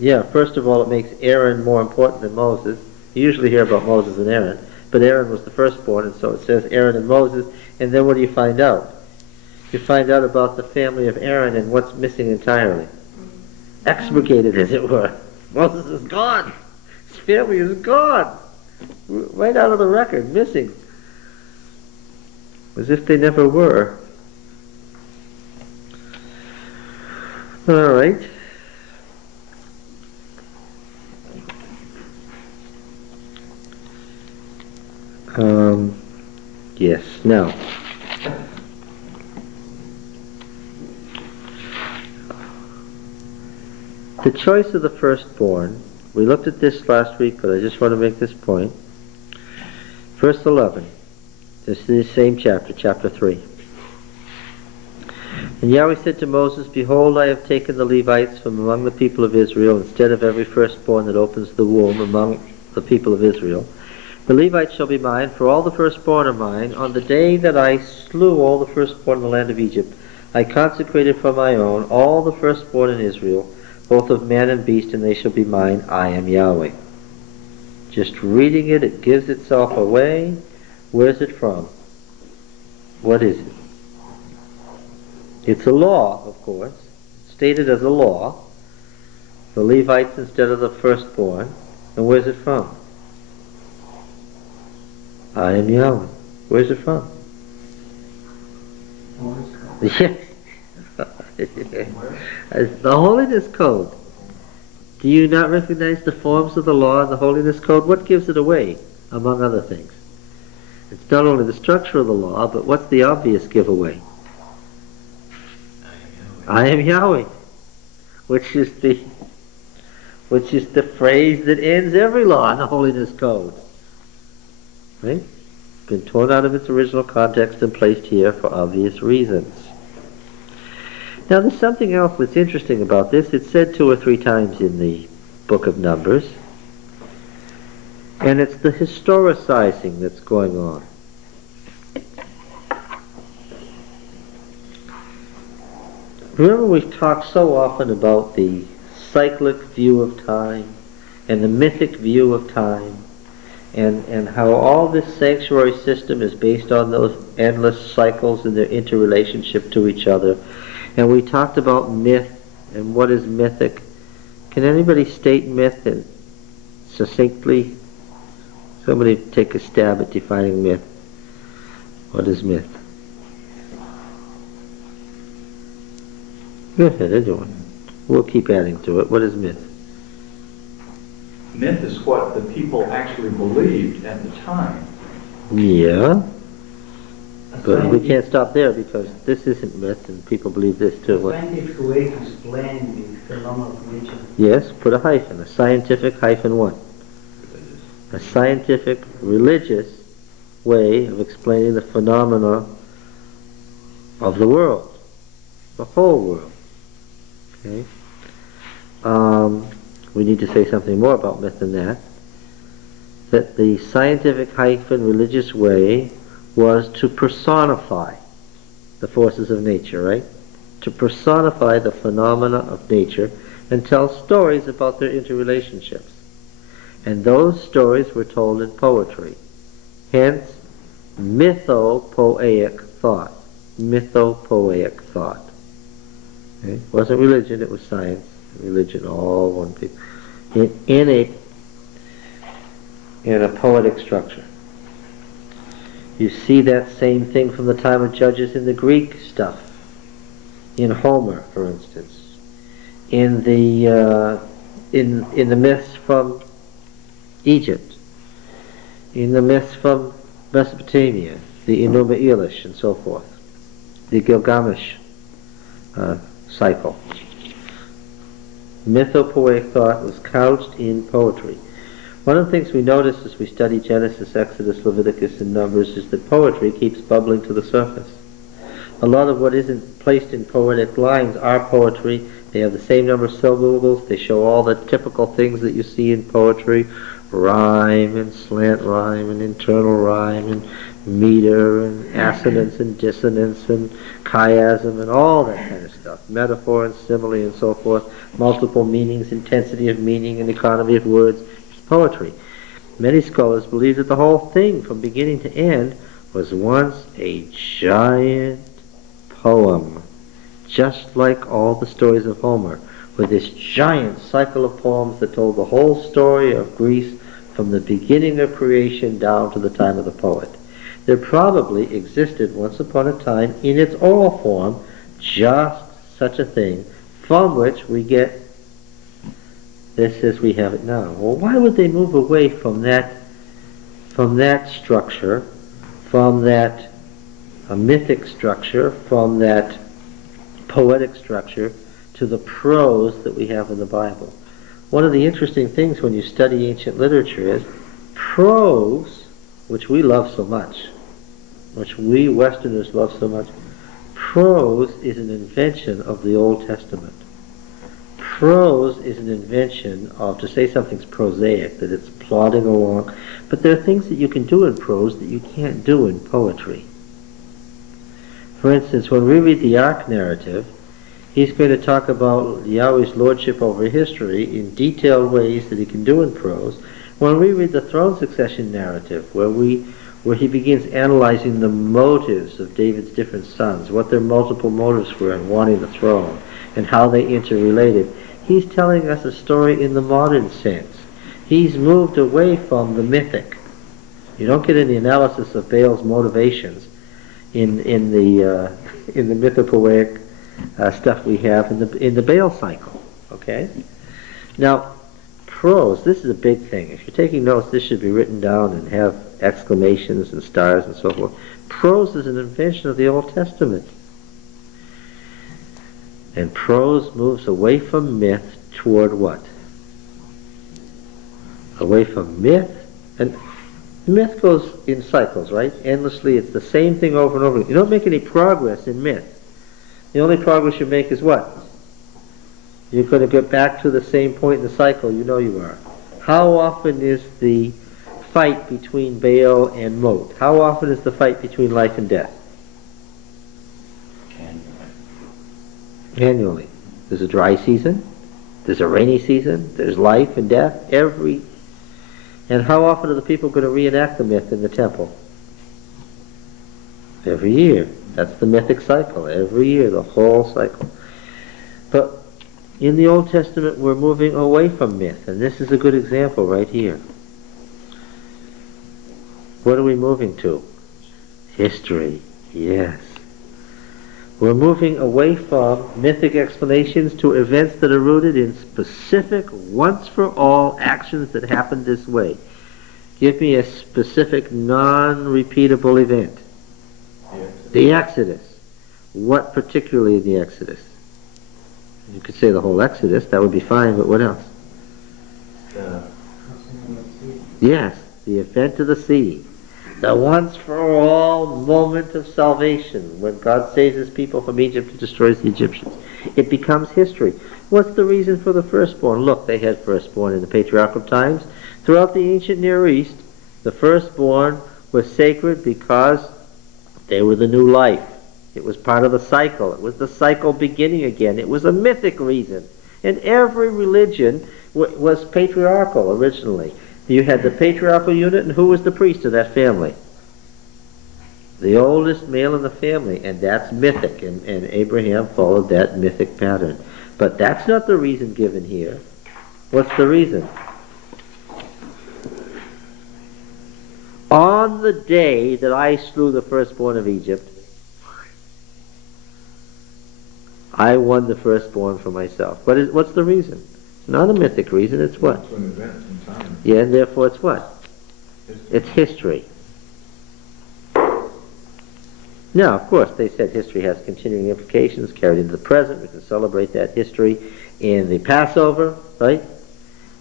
Yeah, first of all, it makes Aaron more important than Moses. You usually hear about Moses and Aaron, but Aaron was the firstborn, and so it says Aaron and Moses, and then what do you find out? You find out about the family of Aaron and what's missing entirely. Expurgated, as it were. Moses is gone. His family is gone. Right out of the record, missing. As if they never were. All right. Yes, now. The choice of the firstborn, we looked at this last week, but I just want to make this point. Verse 11, this is the same chapter, chapter 3. And Yahweh said to Moses, Behold, I have taken the Levites from among the people of Israel, instead of every firstborn that opens the womb among the people of Israel. The Levites shall be mine, for all the firstborn are mine. On the day that I slew all the firstborn in the land of Egypt, I consecrated for my own all the firstborn in Israel, both of man and beast, and they shall be mine. I am Yahweh. Just reading it, it gives itself away. Where's it from? What is it? It's a law, of course. It's stated as a law. The Levites instead of the firstborn. And where's it from? I am Yahweh. Where's it from? Yes. The Holiness Code. Do you not recognize the forms of the law and the Holiness Code? What gives it away, among other things? It's not only the structure of the law, but what's the obvious giveaway? I am Yahweh, which is the phrase that ends every law in the Holiness Code. Right? Been torn out of its original context and placed here for obvious reasons. Now there's something else that's interesting about this. It's said 2 or 3 times in the book of Numbers. And it's the historicizing that's going on. Remember, we've talked so often about the cyclic view of time and the mythic view of time, and how all this sanctuary system is based on those endless cycles and their interrelationship to each other. And we talked about myth and what is mythic. Can anybody state myth and succinctly? Somebody take a stab at defining myth. What is myth? Go ahead, anyone. We'll keep adding to it. What is myth? Myth is what the people actually believed at the time. Yeah. But we can't stop there because this isn't myth and people believe this too. A scientific way to explain the phenomena of nature. Yes, put a hyphen. A scientific hyphen what? A scientific, religious way of explaining the phenomena of the world. The whole world. Okay? We need to say something more about myth than that. That the scientific hyphen religious way was to personify the forces of nature, right? To personify the phenomena of nature and tell stories about their interrelationships. And those stories were told in poetry. Hence, mythopoeic thought. Mythopoeic thought. Okay? It wasn't religion, it was science. Religion, all one thing. In a poetic structure. You see that same thing from the time of Judges in the Greek stuff. In Homer, for instance. In the myths from Egypt. In the myths from Mesopotamia. The Enuma Elish and so forth. The Gilgamesh cycle. Mythopoeic thought was couched in poetry. One of the things we notice as we study Genesis, Exodus, Leviticus, and Numbers is that poetry keeps bubbling to the surface. A lot of what isn't placed in poetic lines are poetry. They have the same number of syllables. They show all the typical things that you see in poetry. Rhyme and slant rhyme and internal rhyme and meter and assonance and dissonance and chiasm and all that kind of stuff, metaphor and simile and so forth, multiple meanings, intensity of meaning and economy of words. It's poetry. Many scholars believe that the whole thing from beginning to end was once a giant poem, just like all the stories of Homer, with this giant cycle of poems that told the whole story of Greece from the beginning of creation down to the time of the poet. There probably existed once upon a time in its oral form just such a thing from which we get this as we have it now. Well, why would they move away from that structure, from that mythic structure, from that poetic structure to the prose that we have in the Bible? One of the interesting things when you study ancient literature is prose, which we love so much, which we Westerners love so much. Prose is an invention of the Old Testament. Prose is an invention of, to say something's prosaic, that it's plodding along, but there are things that you can do in prose that you can't do in poetry. For instance, when we read the Ark narrative, he's going to talk about Yahweh's lordship over history in detailed ways that he can do in prose. When we read the throne succession narrative, where he begins analyzing the motives of David's different sons, what their multiple motives were in wanting the throne, and how they interrelated, he's telling us a story in the modern sense. He's moved away from the mythic. You don't get any analysis of Baal's motivations in the mythopoeic stuff we have in the Baal cycle. Okay? Now, prose, this is a big thing. If you're taking notes, this should be written down and have exclamations and stars and so forth. Prose is an invention of the Old Testament. And prose moves away from myth toward what? Away from myth. And myth goes in cycles, right? Endlessly. It's the same thing over and over. You don't make any progress in myth. The only progress you make is what? You're going to get back to the same point in the cycle. You know you are. How often is the fight between Baal and Mot? How often is the fight between life and death? Annually. There's a dry season. There's a rainy season. There's life and death. And how often are the people going to reenact the myth in the temple? Every year. That's the mythic cycle. Every year, the whole cycle. But in the Old Testament, we're moving away from myth, and this is a good example right here. What are we moving to? History. Yes. We're moving away from mythic explanations to events that are rooted in specific, once-for-all actions that happened this way. Give me a specific, non-repeatable event. The Exodus. What particularly in the Exodus? You could say the whole Exodus, that would be fine, but what else? Yes, the event of the sea. The once-for-all moment of salvation, when God saves his people from Egypt and destroys the Egyptians. It becomes history. What's the reason for the firstborn? Look, they had firstborn in the patriarchal times. Throughout the ancient Near East, the firstborn was sacred because they were the new life. It was part of the cycle. It was the cycle beginning again. It was a mythic reason. And every religion was patriarchal originally. You had the patriarchal unit, and who was the priest of that family? The oldest male in the family, and that's mythic, and Abraham followed that mythic pattern. But that's not the reason given here. What's the reason? On the day that I slew the firstborn of Egypt, I won the firstborn for myself. What's the reason? It's not a mythic reason, it's what? It's an event in time. Yeah, and therefore it's what? It's history. Now, of course, they said history has continuing implications carried into the present. We can celebrate that history in the Passover, right?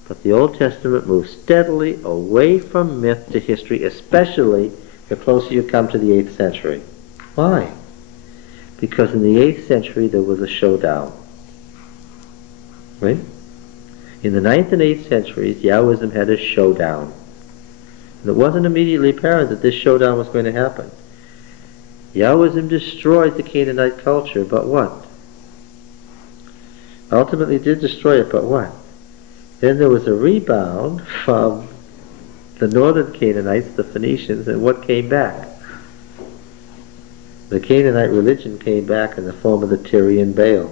But the Old Testament moves steadily away from myth to history, especially the closer you come to the 8th century. Why? Because in the 8th century there was a showdown. Right? In the 9th and 8th centuries, Yahwism had a showdown. And it wasn't immediately apparent that this showdown was going to happen. Yahwism destroyed the Canaanite culture, but what? Ultimately did destroy it, but what? Then there was a rebound from the northern Canaanites, the Phoenicians, and what came back? The Canaanite religion came back in the form of the Tyrian Baal.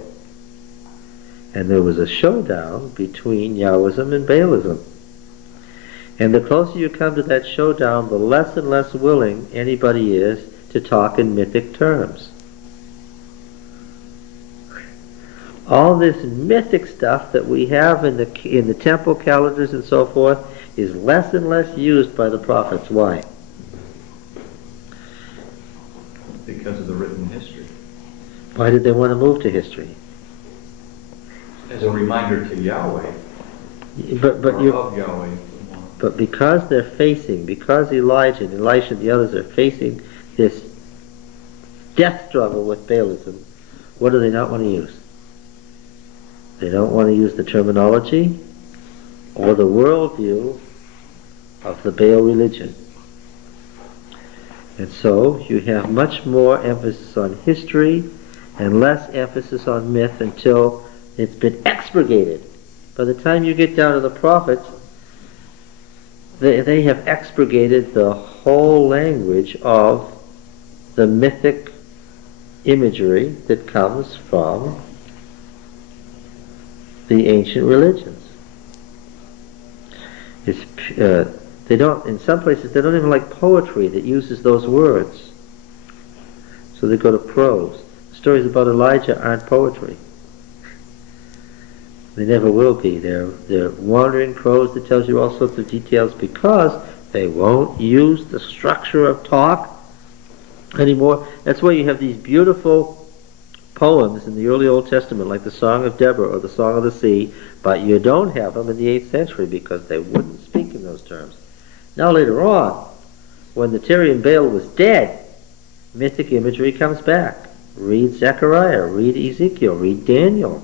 And there was a showdown between Yahwism and Baalism. And the closer you come to that showdown, the less and less willing anybody is to talk in mythic terms. All this mythic stuff that we have in the temple calendars and so forth is less and less used by the prophets. Why? Because of the written history. Why did they want to move to history? As a reminder to Yahweh. But because they're facing, because Elijah and Elisha and the others are facing this death struggle with Baalism, what do they not want to use? They don't want to use the terminology or the worldview of the Baal religion. And so you have much more emphasis on history and less emphasis on myth until it's been expurgated. By the time you get down to the prophets, they have expurgated the whole language of the mythic imagery that comes from the ancient religions. They don't, in some places, they don't even like poetry that uses those words. So they go to prose. Stories about Elijah aren't poetry. They never will be. They're wandering prose that tells you all sorts of details because they won't use the structure of talk anymore. That's why you have these beautiful poems in the early Old Testament, like the Song of Deborah or the Song of the Sea, but you don't have them in the 8th century because they wouldn't speak in those terms. Now later on, when the Tyrian Baal was dead, mythic imagery comes back. Read Zechariah, read Ezekiel, read Daniel.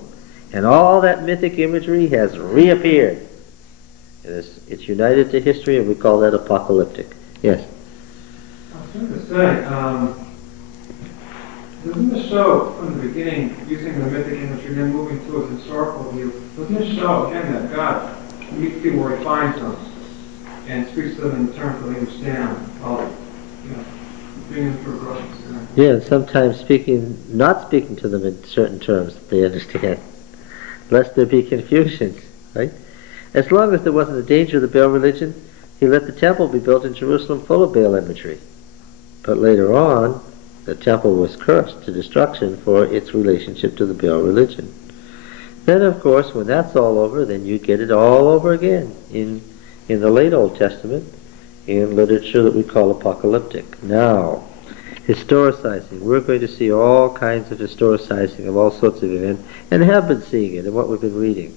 And all that mythic imagery has reappeared. It's united to history, and we call that apocalyptic. Yes? I was going to say, doesn't the show from the beginning, using the mythic imagery, then moving to a historical view, doesn't it show, again, that God meets people where he finds them and speaks to them in terms that they understand, bringing them through a growth experience? Yeah, sometimes not speaking to them in certain terms that they understand, lest there be confusion, right? As long as there wasn't a danger of the Baal religion, he let the temple be built in Jerusalem full of Baal imagery. But later on, the temple was cursed to destruction for its relationship to the Baal religion. Then, of course, when that's all over, then you get it all over again in the late Old Testament, in literature that we call apocalyptic. Now, historicizing. We're going to see all kinds of historicizing of all sorts of events, and have been seeing it in what we've been reading.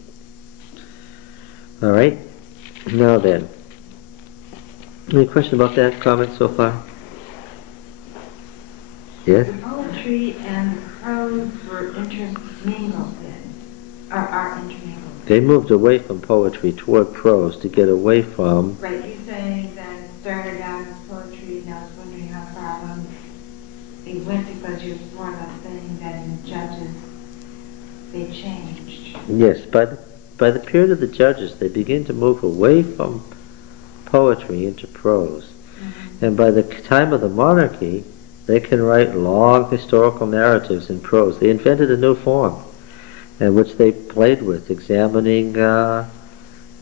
All right? Now then, any question about that? Comment so far? Yes? Poetry and prose were intermingled then, are intermingled. They moved away from poetry toward prose to get away from... Right, you're saying that it started out as poetry, and I was wondering how far along they went, because you're more or less saying that in Judges they changed. Yes, by the period of the Judges, they begin to move away from poetry into prose. Mm-hmm. And by the time of the monarchy, they can write long historical narratives in prose. They invented a new form, in which they played with, examining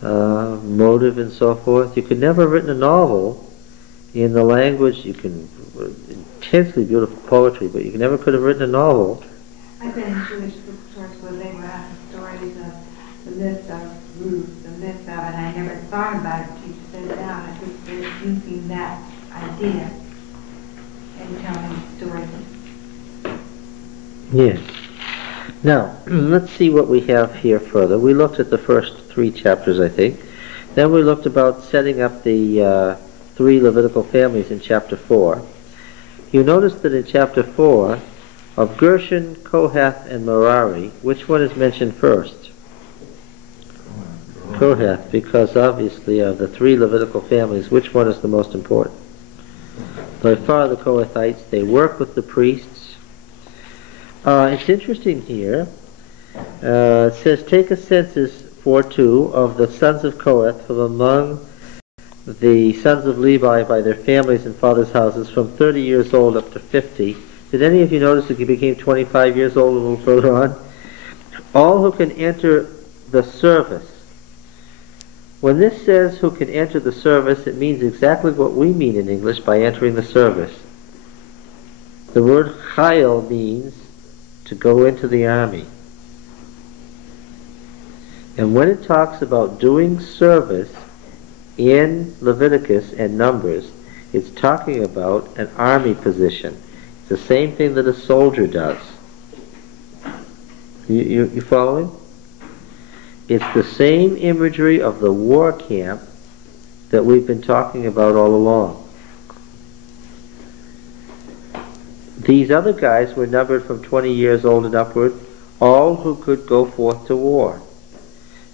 motive and so forth. You could never have written a novel in the language, intensely beautiful poetry, but you never could have written a novel. I've been in Jewish bookstores where they would have the stories of the myth of Ruth, the myth of, and I never thought about it until you said it out. I think they're using that idea and telling stories. Yes. Now, let's see what we have here further. We looked at the first 3 chapters, I think. Then we looked about setting up the 3 Levitical families in chapter 4. You notice that in chapter 4, of Gershon, Kohath, and Merari, which one is mentioned first? Kohath, because obviously of the three Levitical families, which one is the most important? By far the Kohathites. They work with the priests. It's interesting here. It says, take a census for 2 of the sons of Kohath from among the sons of Levi by their families and fathers' houses from 30 years old up to 50. Did any of you notice that he became 25 years old a little further on? All who can enter the service. When this says who can enter the service, it means exactly what we mean in English by entering the service. The word chayil means to go into the army. And when it talks about doing service in Leviticus and Numbers, it's talking about an army position. It's the same thing that a soldier does. You following? It's the same imagery of the war camp that we've been talking about all along. These other guys were numbered from 20 years old and upward, all who could go forth to war.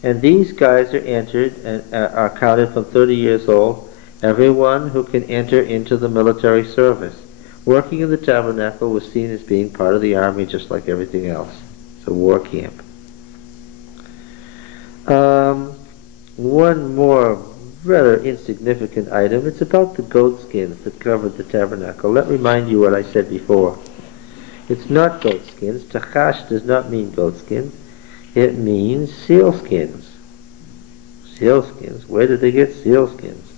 And these guys are entered and are counted from 30 years old, everyone who can enter into the military service. Working in the tabernacle was seen as being part of the army just like everything else. It's a war camp. One more rather insignificant item. It's about the goat skins that covered the tabernacle. Let me remind you what I said before. It's not goat skins. Tachash does not mean goat skins. It means seal skins. Seal skins. Where did they get seal skins?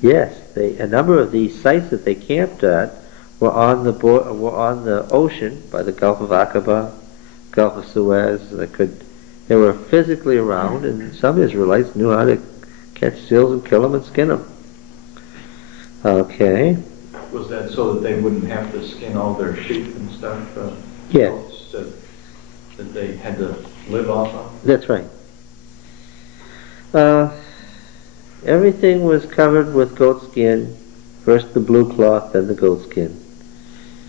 Yes, a number of these sites that they camped at were on the ocean by the Gulf of Aqaba, Gulf of Suez. They were physically around, and some Israelites knew how to catch seals and kill them and skin them. Okay. Was that so that they wouldn't have to skin all their sheep and stuff? Yes. That they had to live off of? That's right. Everything was covered with goat skin. First the blue cloth, then the goat skin.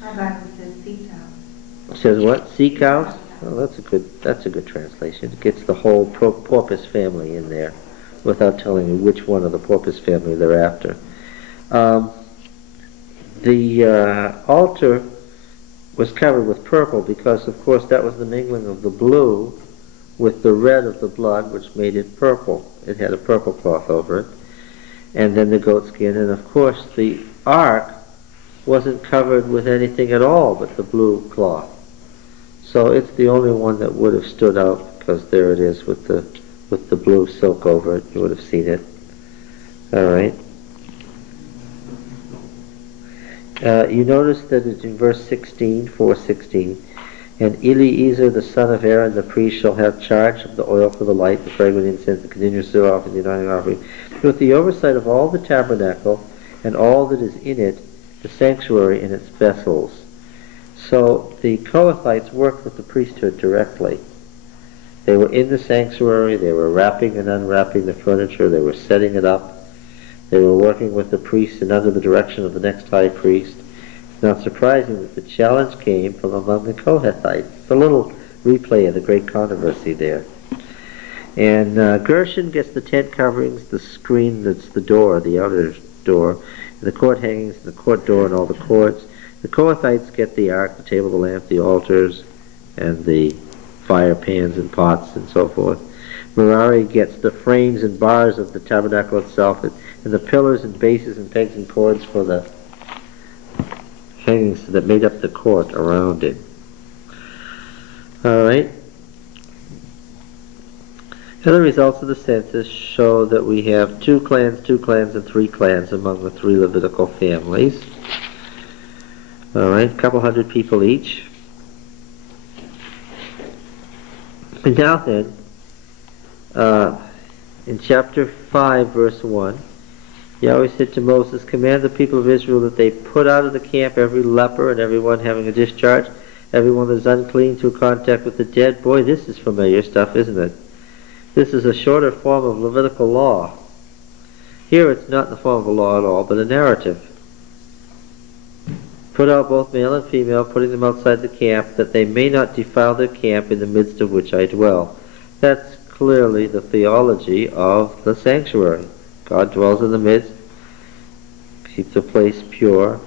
Our Bible says sea cows. It says what? Sea cows? Oh, that's a good translation. It gets the whole porpoise family in there without telling you which one of the porpoise family they're after. The altar was covered with purple because, of course, that was the mingling of the blue with the red of the blood, which made it purple. It had a purple cloth over it. And then the goat skin. And, of course, the ark wasn't covered with anything at all but the blue cloth. So it's the only one that would have stood out, because there it is with the blue silk over it. You would have seen it. All right. You notice that it's in verse 16, 4:16, and Eliezer the son of Aaron the priest shall have charge of the oil for the light, the fragrant incense, the continuous seal offering, the anointing offering, with the oversight of all the tabernacle and all that is in it, the sanctuary and its vessels. So the Kohathites worked with the priesthood directly. They were in the sanctuary, they were wrapping and unwrapping the furniture, they were setting it up, they were working with the priests and under the direction of the next high priest. It's not surprising that the challenge came from among the Kohathites. It's a little replay of the great controversy there. And Gershon gets the tent coverings, the screen that's the door, the outer door, the court hangings, the court door, and all the courts. The Kohathites get the ark, the table, the lamp, the altars, and the fire pans and pots and so forth. Merari gets the frames and bars of the tabernacle itself, and the pillars and bases and pegs and cords for the hangings that made up the court around it. All right. The other results of the census show that we have 2 clans, and 3 clans among the 3 Levitical families. All right, a couple hundred people each. And now then, in chapter 5, verse 1, Yahweh said to Moses, command the people of Israel that they put out of the camp every leper and everyone having a discharge, everyone that is unclean through contact with the dead. Boy, this is familiar stuff, isn't it? This is a shorter form of Levitical law. Here it's not in the form of a law at all, but a narrative. Put out both male and female, putting them outside the camp, that they may not defile their camp in the midst of which I dwell. That's clearly the theology of the sanctuary. God dwells in the midst, keeps the place pure.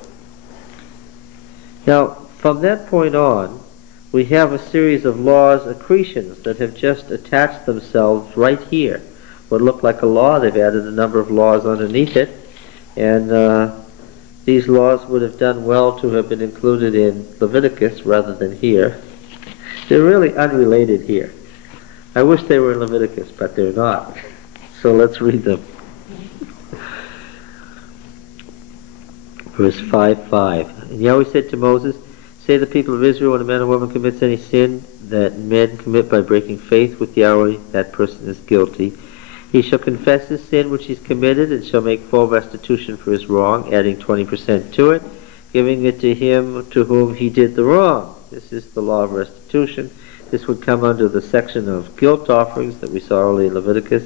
Now, from that point on, we have a series of laws, accretions, that have just attached themselves right here. What looked like a law, they've added a number of laws underneath it, and these laws would have done well to have been included in Leviticus rather than here. They're really unrelated here. I wish they were in Leviticus, but they're not. So let's read them. Verse 5:5. And Yahweh said to Moses, say the people of Israel, when a man or woman commits any sin that men commit by breaking faith with Yahweh, that person is guilty. He shall confess his sin which he's committed, and shall make full restitution for his wrong, adding 20% to it, giving it to him to whom he did the wrong. This is the law of restitution. This would come under the section of guilt offerings that we saw earlier in Leviticus.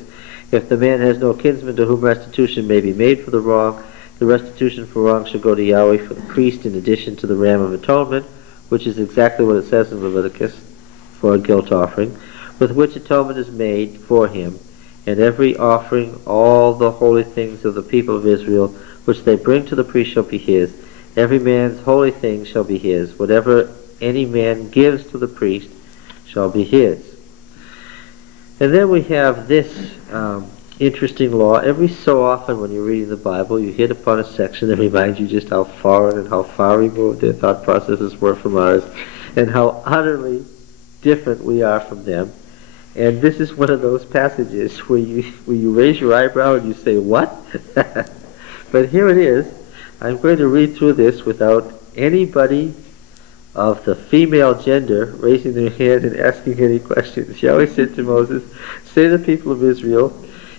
If the man has no kinsman to whom restitution may be made for the wrong, the restitution for wrong shall go to Yahweh for the priest in addition to the ram of atonement, which is exactly what it says in Leviticus, for a guilt offering, with which atonement is made for him. And every offering, all the holy things of the people of Israel, which they bring to the priest shall be his. Every man's holy thing shall be his. Whatever any man gives to the priest shall be his. And then we have this interesting law. Every so often when you're reading the Bible, you hit upon a section that reminds you just how foreign and how far removed their thought processes were from ours, and how utterly different we are from them. And this is one of those passages where you raise your eyebrow and you say, what? But here it is. I'm going to read through this without anybody of the female gender raising their hand and asking any questions. Yahweh said to Moses, say to the people of Israel,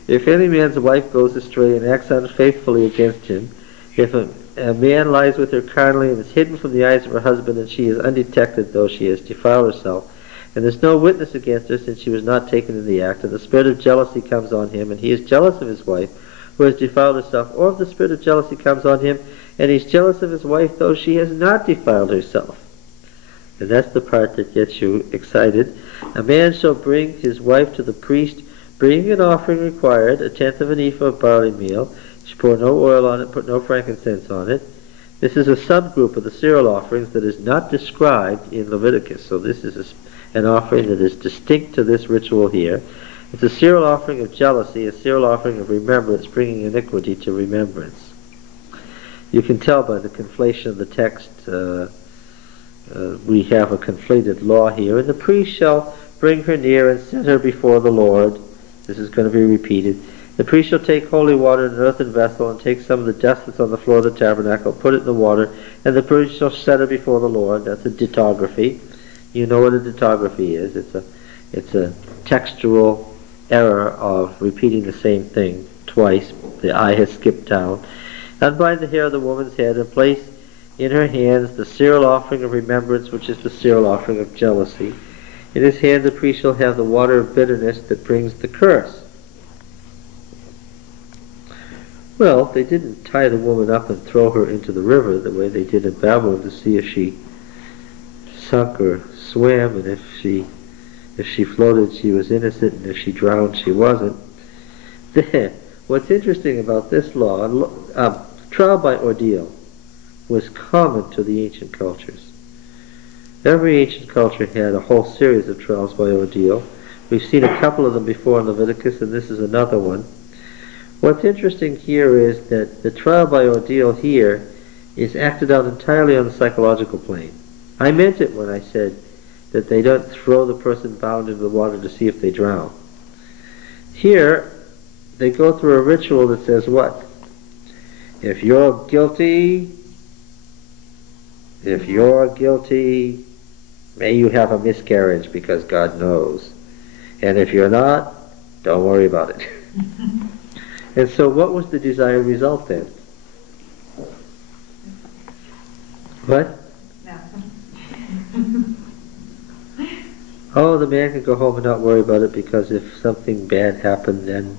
if any man's wife goes astray and acts unfaithfully against him, if a man lies with her carnally and is hidden from the eyes of her husband, and she is undetected, though she has defiled herself, and there's no witness against her since she was not taken in the act, and the spirit of jealousy comes on him, and he is jealous of his wife, who has defiled herself, or if the spirit of jealousy comes on him, and he's jealous of his wife, though she has not defiled herself. And that's the part that gets you excited. A man shall bring his wife to the priest, bringing an offering required, 1/10 of an ephah of barley meal. He should pour no oil on it, put no frankincense on it. This is a subgroup of the cereal offerings that is not described in Leviticus. So this is an offering that is distinct to this ritual here. It's a cereal offering of jealousy, a cereal offering of remembrance, bringing iniquity to remembrance. You can tell by the conflation of the text, we have a conflated law here. And the priest shall bring her near and set her before the Lord. This is going to be repeated. The priest shall take holy water in an earthen vessel, and take some of the dust that's on the floor of the tabernacle, put it in the water, and the priest shall set her before the Lord. That's a dittography. You know what a dittography is. It's a textual error of repeating the same thing twice. The I has skipped down. Unbind the hair of the woman's head, and place in her hands the cereal offering of remembrance, which is the cereal offering of jealousy. In his hand the priest shall have the water of bitterness that brings the curse. Well, they didn't tie the woman up and throw her into the river the way they did in Babylon to see if she sunk or swam, and if she floated she was innocent, and if she drowned she wasn't. What's interesting about this law, trial by ordeal was common to the ancient cultures. Every ancient culture had a whole series of trials by ordeal. We've seen a couple of them before in Leviticus, and this is another one. What's interesting here is that the trial by ordeal here is acted out entirely on the psychological plane. I meant it when I said that they don't throw the person bound into the water to see if they drown. Here, they go through a ritual that says what? If you're guilty, may you have a miscarriage because God knows. And if you're not, don't worry about it. And so what was the desired result then? What? No. Oh, the man can go home and not worry about it, because if something bad happened, then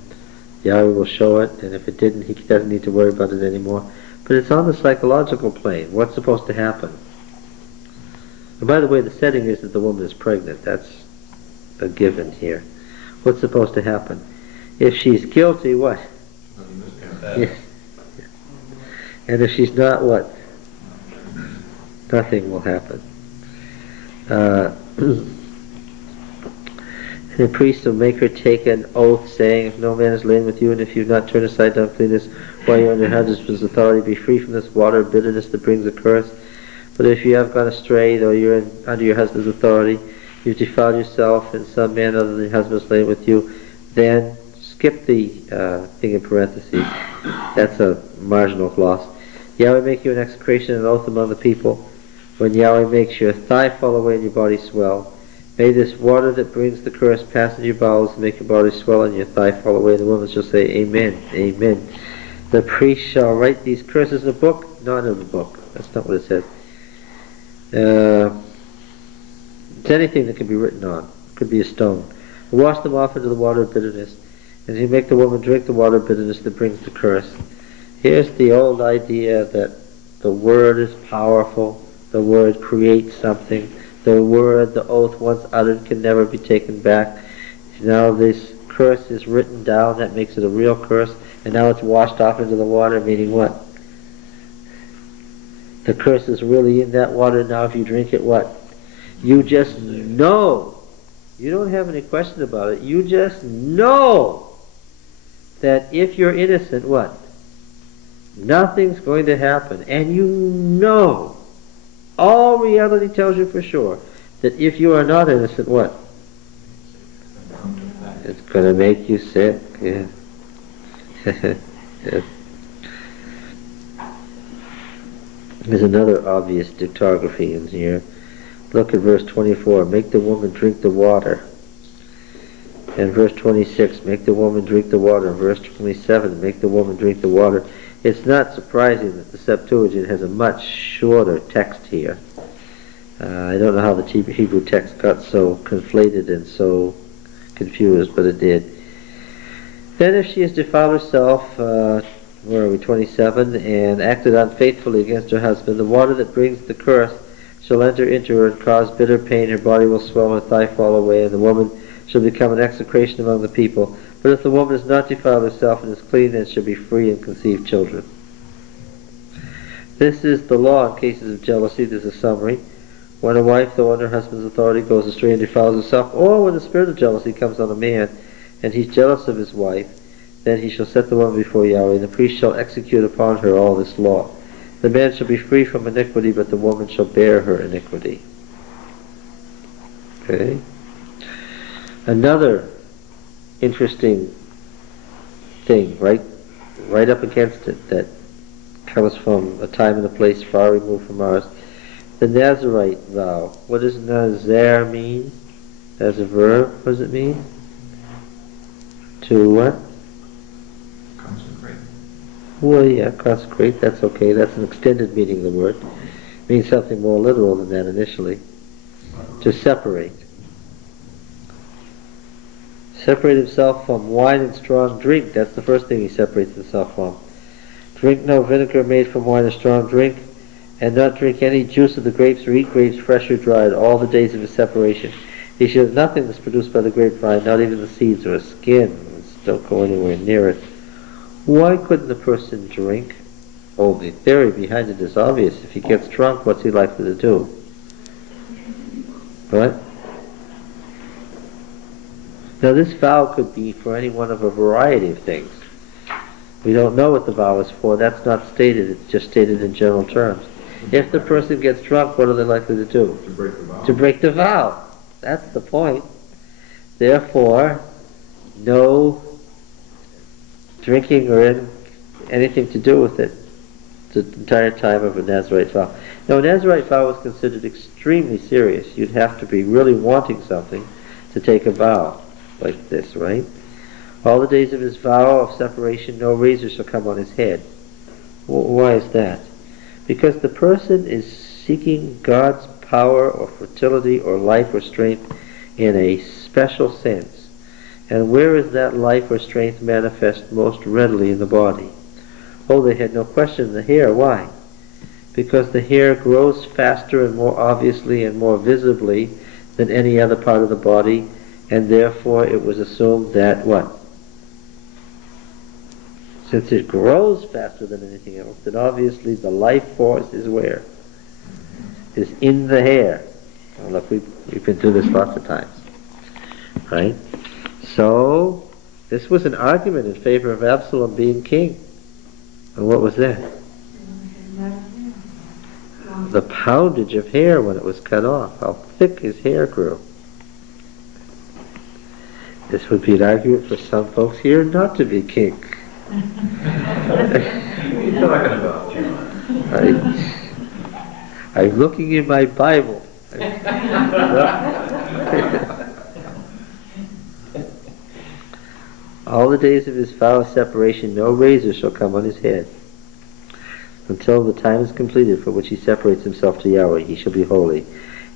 Yahweh will show it, and if it didn't, he doesn't need to worry about it anymore. But it's on the psychological plane. What's supposed to happen? And by the way, the setting is that the woman is pregnant. That's a given here. What's supposed to happen? If she's guilty, what? Yes. And if she's not, what? Nothing will happen. The priest will make her take an oath, saying, if no man is lain with you, and if you have not turned aside to uncleanness, while you are under your husband's authority, be free from this water of bitterness that brings a curse. But if you have gone astray, though you are under your husband's authority, you've defiled yourself, and some man other than your husband is lain with you, then skip the thing in parentheses. That's a marginal clause. Yahweh make you an execration and an oath among the people. When Yahweh makes your thigh fall away and your body swell, may this water that brings the curse pass into your bowels and make your body swell and your thigh fall away. The woman shall say, Amen, Amen. The priest shall write these curses in a book, not in a book. That's not what it says. It's anything that can be written on. It could be a stone. Wash them off into the water of bitterness, and you make the woman drink the water of bitterness that brings the curse. Here's the old idea that the word is powerful. The word creates something. The word, the oath once uttered, can never be taken back. Now this curse is written down. That makes it a real curse. And now it's washed off into the water, meaning what? The curse is really in that water. Now if you drink it, what? You just know. You don't have any question about it. You just know that if you're innocent, what? Nothing's going to happen. And you know, all reality tells you for sure, that if you are not innocent, what? It's going to make you sick. Yeah. Yeah. There's another obvious dictography in here. Look at verse 24. Make the woman drink the water. And verse 26. Make the woman drink the water. And verse 27. Make the woman drink the water. It's not surprising that the Septuagint has a much shorter text here. I don't know how the Hebrew text got so conflated and so confused, but it did. Then if she has defiled herself, where are we, 27, and acted unfaithfully against her husband, the water that brings the curse shall enter into her and cause bitter pain. Her body will swell, her thigh fall away, and the woman shall become an execration among the people. But if the woman has not defiled herself and is clean, then she'll be free and conceive children. This is the law in cases of jealousy. There's a summary. When a wife, though under her husband's authority, goes astray and defiles herself, or when the spirit of jealousy comes on a man, and he's jealous of his wife, then he shall set the woman before Yahweh, and the priest shall execute upon her all this law. The man shall be free from iniquity, but the woman shall bear her iniquity. Okay? Another interesting thing, right up against it, that comes from a time and a place far removed from ours. The Nazarite vow. What does Nazar mean? As a verb, what does it mean? To what? Consecrate. Well, yeah, consecrate, that's okay. That's an extended meaning of the word. It means something more literal than that initially. To separate. Separate himself from wine and strong drink. That's the first thing he separates himself from. Drink no vinegar made from wine or strong drink, and not drink any juice of the grapes, or eat grapes fresh or dried all the days of his separation. He should have nothing that's produced by the grapevine, not even the seeds or a skin. Don't go anywhere near it. Why couldn't the person drink? Oh, the theory behind it is obvious. If he gets drunk, what's he likely to do? What? Now this vow could be for any one of a variety of things. We don't know what the vow is for. That's not stated. It's just stated in general terms. If the person gets drunk, what are they likely to do? To break the vow. To break the vow. That's the point. Therefore, no drinking or anything to do with it the entire time of a Nazarite vow. Now, a Nazarite vow was considered extremely serious. You'd have to be really wanting something to take a vow like this, right? All the days of his vow of separation, no razor shall come on his head. Why is that? Because the person is seeking God's power or fertility or life or strength in a special sense. And where is that life or strength manifest most readily in the body? Oh, they had no question in the hair. Why? Because the hair grows faster and more obviously and more visibly than any other part of the body, and therefore it was assumed that what? Since it grows faster than anything else, then obviously the life force is where? Is in the hair. Well, look, we've been through this lots of times. Right? So, this was an argument in favor of Absalom being king. And what was that? The poundage of hair when it was cut off, how thick his hair grew. This would be an argument for some folks here not to be king. What are you talking about, John? I'm looking in my Bible. All the days of his vow of separation, no razor shall come on his head, until the time is completed for which he separates himself to Yahweh. He shall be holy.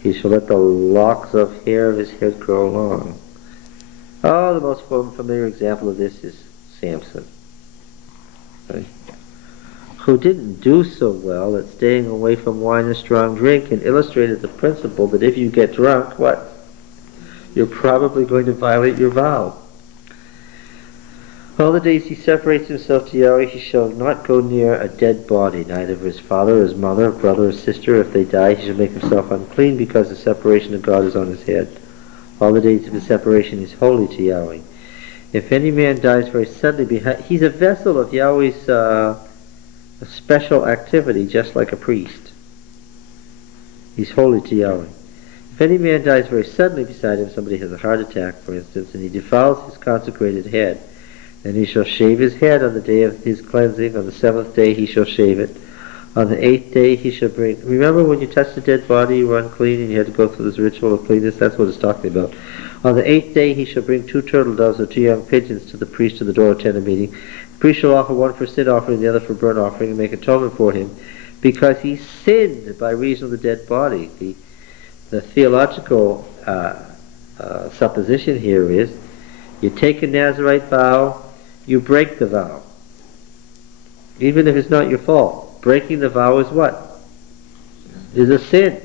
He shall let the locks of hair of his head grow long. Oh, the most familiar example of this is Samson, right? Who didn't do so well at staying away from wine and strong drink, and illustrated the principle that if you get drunk, what? You're probably going to violate your vow. All the days he separates himself to Yahweh, he shall not go near a dead body, neither of his father, his mother, brother, or sister. If they die, he shall make himself unclean, because the separation of God is on his head. All the days of his separation is holy to Yahweh. If any man dies very suddenly, he's a vessel of Yahweh's special activity, just like a priest. He's holy to Yahweh. If any man dies very suddenly beside him, somebody has a heart attack, for instance, and he defiles his consecrated head, then he shall shave his head on the day of his cleansing. On the 7th day he shall shave it. On the 8th day he shall bring... Remember when you touched a dead body, you were unclean, and you had to go through this ritual of cleanness? That's what it's talking about. On the 8th day he shall bring 2 turtle doves or 2 young pigeons to the priest to the door of tent of meeting. The priest shall offer one for sin offering, the other for burnt offering, and make atonement for him, because he sinned by reason of the dead body. The theological supposition here is, you take a Nazirite vow, you break the vow. Even if it's not your fault. Breaking the vow is what? Is a sin.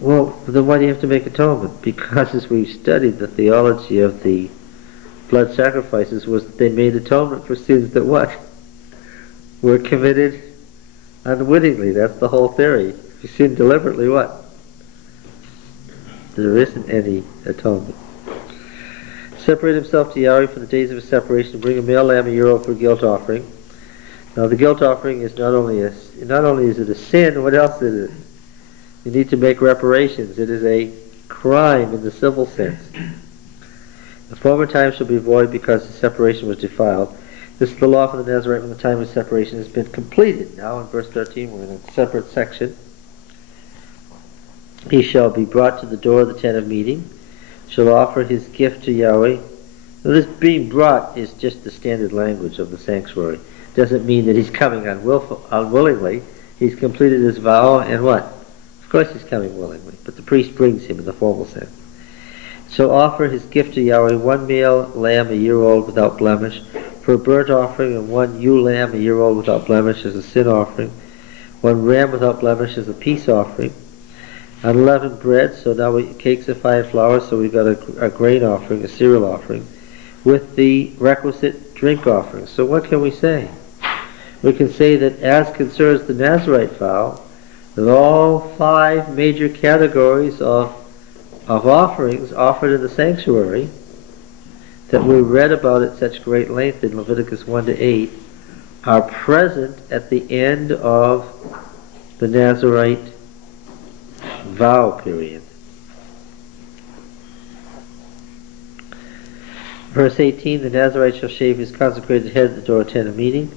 Well, then why do you have to make atonement? Because as we've studied, the theology of the blood sacrifices was that they made atonement for sins that what? Were committed unwittingly. That's the whole theory. If you sin deliberately, what? There isn't any atonement. Separate himself to Yahweh for the days of his separation, bring a male lamb a year old for a guilt offering. Now the guilt offering is not only is it a sin, what else is it? You need to make reparations. It is a crime in the civil sense. The former time shall be void because the separation was defiled. This is the law for the Nazarite when the time of separation has been completed. Now in verse 13 we're in a separate section. He shall be brought to the door of the tent of meeting, shall offer his gift to Yahweh. Now this being brought is just the standard language of the sanctuary. Doesn't mean that he's coming unwillingly. He's completed his vow, and what? Of course he's coming willingly, but the priest brings him in the formal sense. So offer his gift to Yahweh, 1 male lamb a year old without blemish, for a burnt offering, and 1 ewe lamb a year old without blemish as a sin offering, 1 ram without blemish as a peace offering, unleavened bread, so now cakes of fine flour, so we've got a grain offering, a cereal offering, with the requisite drink offering. So what can we say? We can say that as concerns the Nazirite vow, that all 5 major categories of offerings offered in the sanctuary that we read about at such great length in Leviticus 1 to 8 are present at the end of the Nazirite vow period. Verse 18, the Nazirite shall shave his consecrated head at the door of tent of meeting,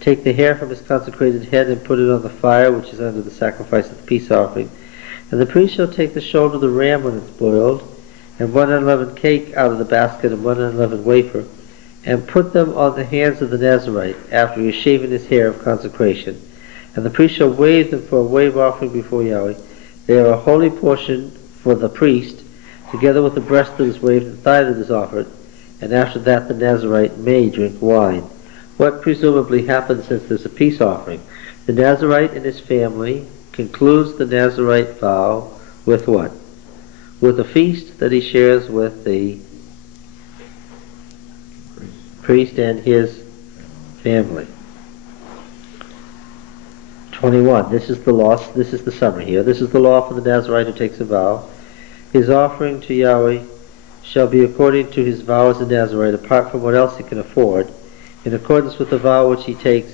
take the hair from his consecrated head and put it on the fire which is under the sacrifice of the peace offering, and the priest shall take the shoulder of the ram when it's boiled, and 1 unleavened cake out of the basket and 1 unleavened wafer, and put them on the hands of the Nazirite after he has shaven his hair of consecration, and the priest shall wave them for a wave offering before Yahweh. They are a holy portion for the priest, together with the breast that is waved and thigh that is offered, and after that the Nazirite may drink wine. What presumably happens since there's a peace offering? The Nazirite and his family concludes the Nazirite vow With what? With a feast that he shares with the priest and his family. 21. This is the law. This is the summary here. This is the law for the Nazarite who takes a vow. His offering to Yahweh shall be according to his vow as a Nazarite, apart from what else he can afford, in accordance with the vow which he takes,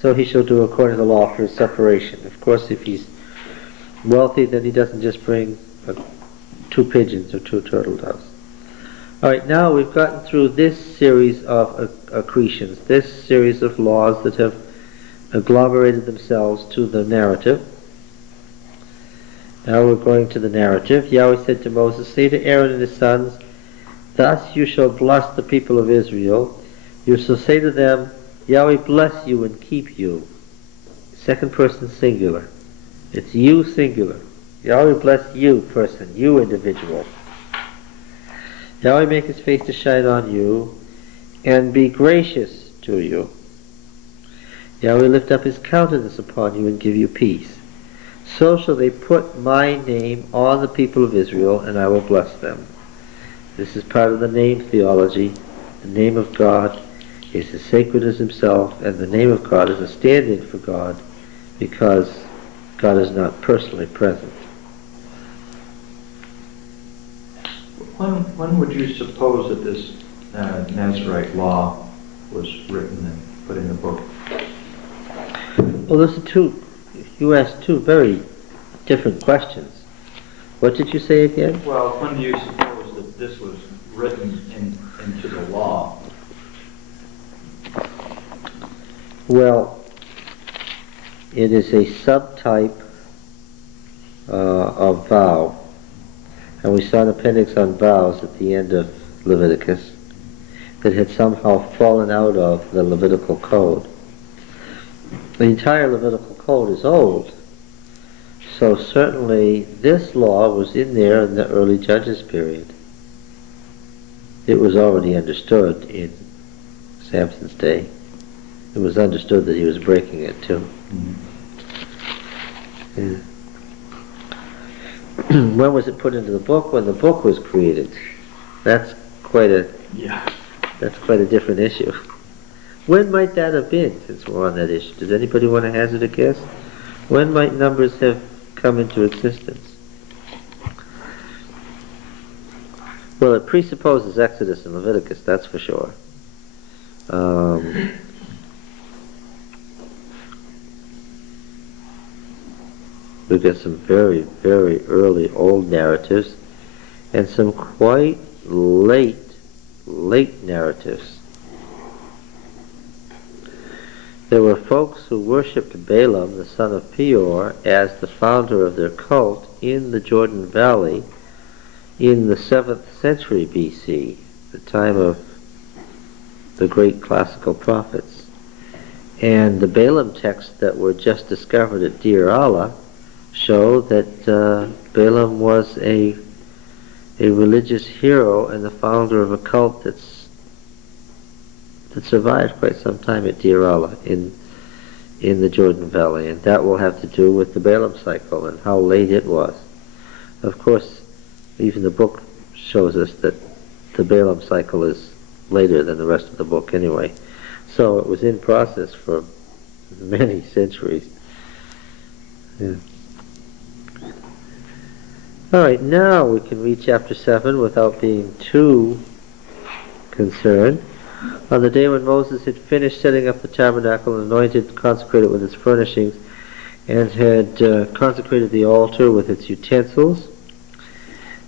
so he shall do according to the law for his separation. Of course, if he's wealthy, then he doesn't just bring 2 pigeons or 2 turtle doves. All right, now we've gotten through this series of accretions, this series of laws that have agglomerated themselves to the narrative. Now we're going to the narrative. Yahweh said to Moses, say to Aaron and his sons, thus you shall bless the people of Israel. You shall say to them, Yahweh bless you and keep you. Second person singular. It's you singular. Yahweh bless you person, you individual. Yahweh make his face to shine on you and be gracious to you. Yahweh lift up his countenance upon you and give you peace. So shall they put my name on the people of Israel, and I will bless them. This is part of the name theology. The name of God is as sacred as himself, and the name of God is a stand-in for God, because God is not personally present. When would you suppose that this Nazarite law was written and put in the book? Well, those are you asked 2 very different questions. What did you say again? Well, when do you suppose that this was written into the law? Well, it is a subtype of vow. And we saw an appendix on vows at the end of Leviticus that had somehow fallen out of the Levitical code. The entire Levitical code is old, so certainly this law was in there in the early Judges period. It was already understood in Samson's day. It was understood that he was breaking it too. Yeah. When was it put into the book? When the book was created. That's quite a different issue. When might that have been, since we're on that issue? Does anybody want to hazard a guess? When might Numbers have come into existence? Well, it presupposes Exodus and Leviticus, that's for sure. We've got some very, very early old narratives and some quite late narratives. There were folks who worshipped Balaam, the son of Peor, as the founder of their cult in the Jordan Valley in the 7th century BC, the time of the great classical prophets. And the Balaam texts that were just discovered at Deir Allah show that Balaam was a religious hero and the founder of a cult that survived quite some time at Deir Allah in the Jordan Valley, and that will have to do with the Balaam cycle and how late it was. Of course, even the book shows us that the Balaam cycle is later than the rest of the book anyway. So it was in process for many centuries. Yeah. All right, now we can read chapter 7 without being too concerned. On the day when Moses had finished setting up the tabernacle and anointed and consecrated with its furnishings, and had consecrated the altar with its utensils,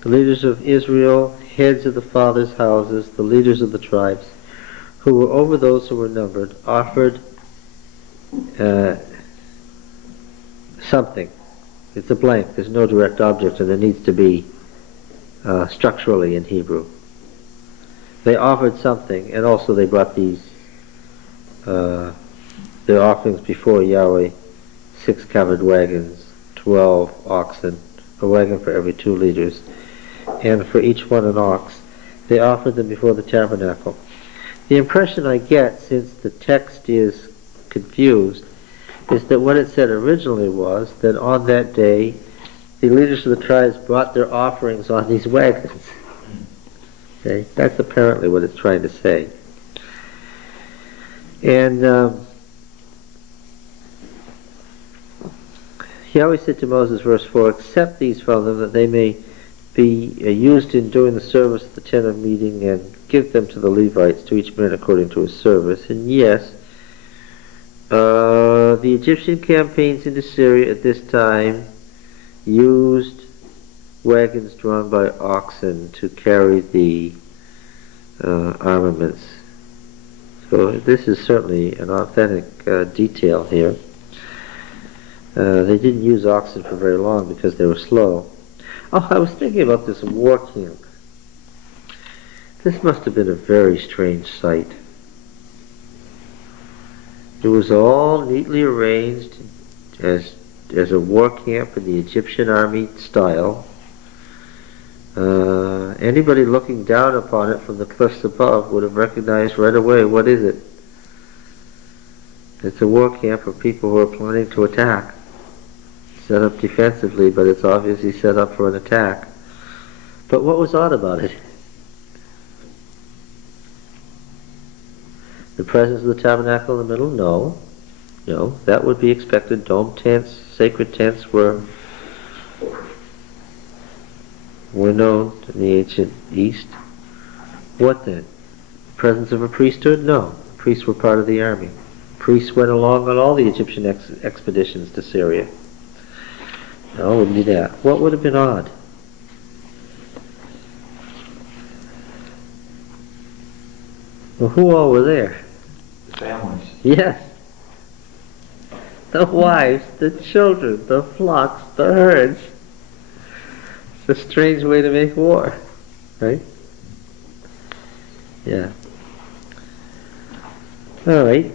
the leaders of Israel, heads of the fathers' houses, the leaders of the tribes, who were over those who were numbered, offered something. It's a blank. There's no direct object, and there needs to be structurally in Hebrew. They offered something, and also they brought their offerings before Yahweh, 6 covered wagons, 12 oxen, a wagon for every 2 leaders, and for each one an ox. They offered them before the tabernacle. The impression I get, since the text is confused, is that what it said originally was that on that day the leaders of the tribes brought their offerings on these wagons. Okay, that's apparently what it's trying to say. And Yahweh said to Moses, verse 4, accept these from them, that they may be used in doing the service of the tent of meeting, and give them to the Levites, to each man according to his service. And yes, the Egyptian campaigns into Syria at this time used wagons drawn by oxen to carry the armaments. So this is certainly an authentic detail here. They didn't use oxen for very long because they were slow. Oh, I was thinking about this war camp. This must have been a very strange sight. It was all neatly arranged as a war camp in the Egyptian army style. Anybody looking down upon it from the cliffs above would have recognized right away, what is it? It's a war camp for people who are planning to attack. Set up defensively, but it's obviously set up for an attack. But what was odd about it? The presence of the tabernacle in the middle? No. No, that would be expected. Dome tents, sacred tents were known in the ancient East. What then? The presence of a priesthood? No. Priests were part of the army. Priests went along on all the Egyptian expeditions to Syria. No, it wouldn't be that. What would have been odd? Well, who all were there? The families. Yes. The wives, the children, the flocks, the herds. It's a strange way to make war, right? Yeah. All right.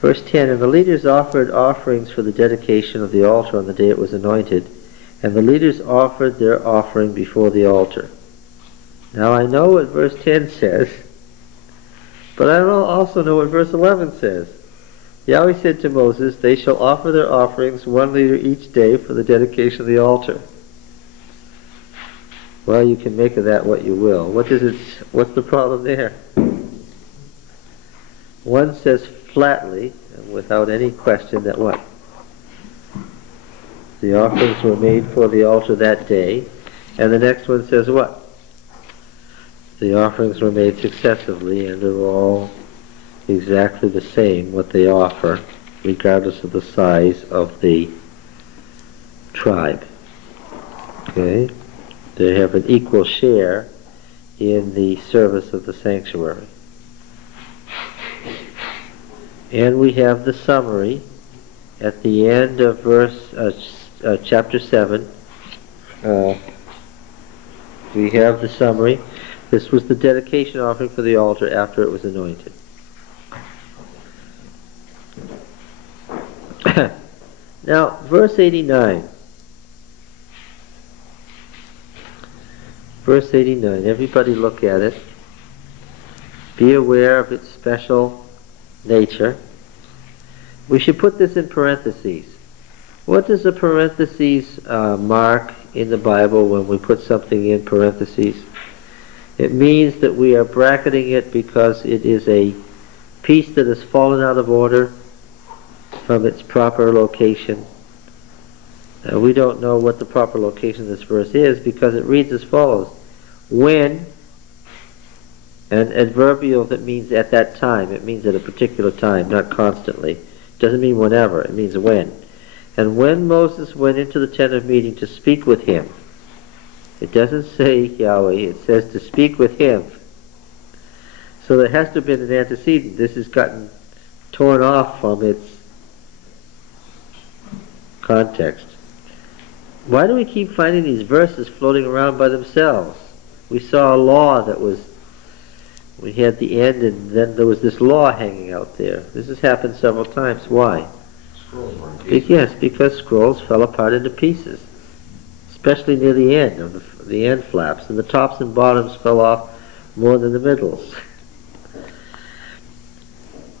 Verse 10, and the leaders offered offerings for the dedication of the altar on the day it was anointed, and the leaders offered their offering before the altar. Now I know what verse 10 says, but I also know what verse 11 says. Yahweh said to Moses, they shall offer their offerings, one leader each day, for the dedication of the altar. Well, you can make of that what you will. What's the problem there? One says flatly, and without any question, that what? The offerings were made for the altar that day. And the next one says what? The offerings were made successively, and they're all exactly the same, what they offer, regardless of the size of the tribe. Okay? They have an equal share in the service of the sanctuary. And we have the summary at the end of chapter 7. We have the summary. This was the dedication offering for the altar after it was anointed. Now, verse 89. Verse 89. Everybody look at it. Be aware of its special nature. We should put this in parentheses. What does a parentheses mark in the Bible when we put something in parentheses? It means that we are bracketing it because it is a piece that has fallen out of order from its proper location. We don't know what the proper location of this verse is because it reads as follows. When, an adverbial that means at that time. It means at a particular time, not constantly. It doesn't mean whenever, it means when. And when Moses went into the tent of meeting to speak with him, it doesn't say Yahweh, it says to speak with him. So there has to have been an antecedent. This has gotten torn off from its context. Why do we keep finding these verses floating around by themselves? We saw a law that was, we had the end and then there was this law hanging out there. This has happened several times. Why? Scrolls were in pieces. Yes, because scrolls fell apart into pieces, especially near the end of the end flaps, and the tops and bottoms fell off more than the middles.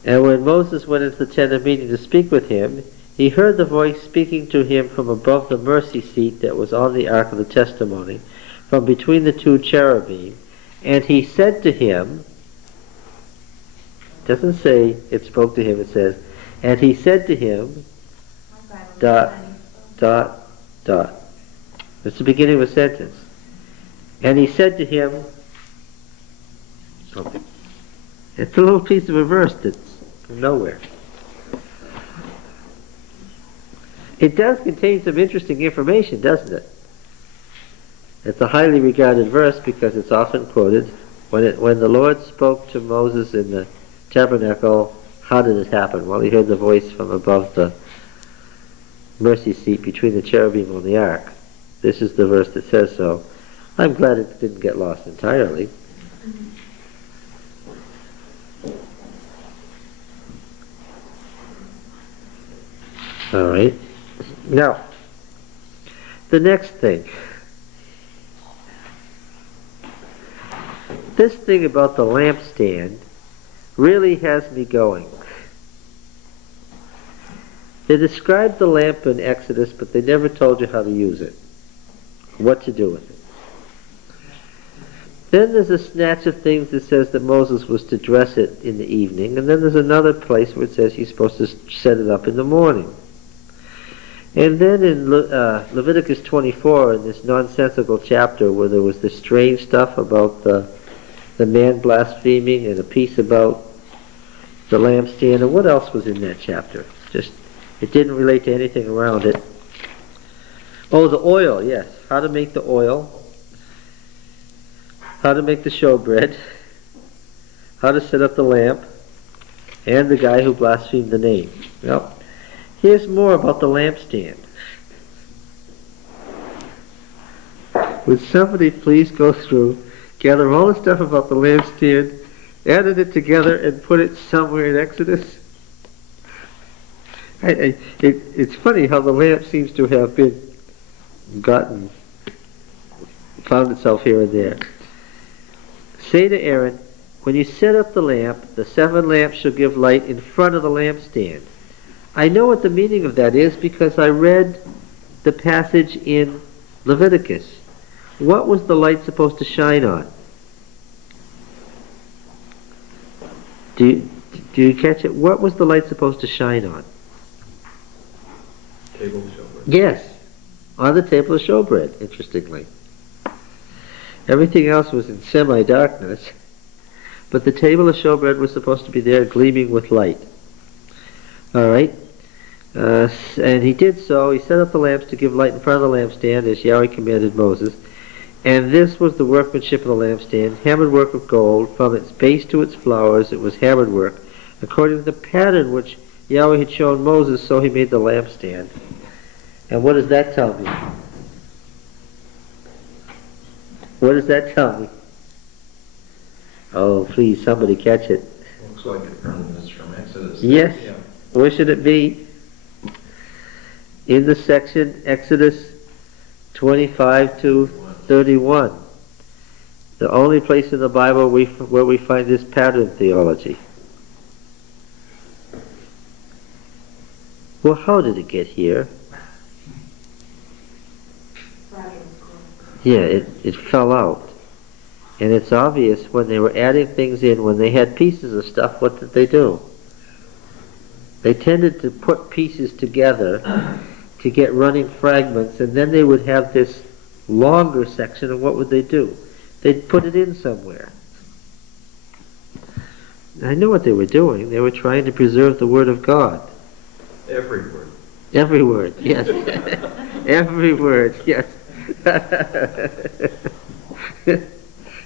And when Moses went into the tent of meeting to speak with him, he heard the voice speaking to him from above the mercy seat that was on the ark of the testimony, from between the two cherubim, and he said to him, it doesn't say it spoke to him, it says, and he said to him, ... That's the beginning of a sentence. And he said to him, something. It's a little piece of a verse that's from nowhere. It does contain some interesting information, doesn't it? It's a highly regarded verse because it's often quoted. When the Lord spoke to Moses in the tabernacle, how did it happen? Well, he heard the voice from above the mercy seat between the cherubim on the ark. This is the verse that says so. I'm glad it didn't get lost entirely. All right. Now, the next thing. This thing about the lampstand really has me going. They described the lamp in Exodus, but they never told you how to use it, what to do with it. Then there's a snatch of things that says that Moses was to dress it in the evening, and then there's another place where it says he's supposed to set it up in the morning. And then in Leviticus 24, in this nonsensical chapter where there was this strange stuff about the man blaspheming and a piece about the lampstand, and what else was in that chapter? Just, it didn't relate to anything around it. Oh, the oil, yes. How to make the oil. How to make the showbread. How to set up the lamp. And the guy who blasphemed the name. Well, here's more about the lampstand. Would somebody please go through, gather all the stuff about the lampstand, edit it together, and put it somewhere in Exodus? It's funny how the lamp seems to have been found itself here and there. Say to Aaron, when you set up the lamp, the 7 lamps shall give light in front of the lampstand. I know what the meaning of that is because I read the passage in Leviticus. What was the light supposed to shine on? Do you catch it? What was the light supposed to shine on? Table of showbread. Yes, on the table of showbread, interestingly. Everything else was in semi-darkness, but the table of showbread was supposed to be there gleaming with light. All right, and he did so. He set up the lamps to give light in front of the lampstand as Yahweh commanded Moses. And this was the workmanship of the lampstand, hammered work of gold. From its base to its flowers it was hammered work, according to the pattern which Yahweh had shown Moses, so he made the lampstand. And what does that tell me? What does that tell me? Oh, please, somebody catch it. Looks like it's from Exodus. Yes. Yeah. Where should it be? In the section Exodus 25 to 31. The only place in the Bible where we find this pattern theology. Well, how did it get here? Yeah, it fell out. And it's obvious when they were adding things in, when they had pieces of stuff, what did they do? They tended to put pieces together to get running fragments, and then they would have this longer section, and what would they do? They'd put it in somewhere. I know what they were doing. They were trying to preserve the Word of God. Every word. Every word, yes. Every word, yes.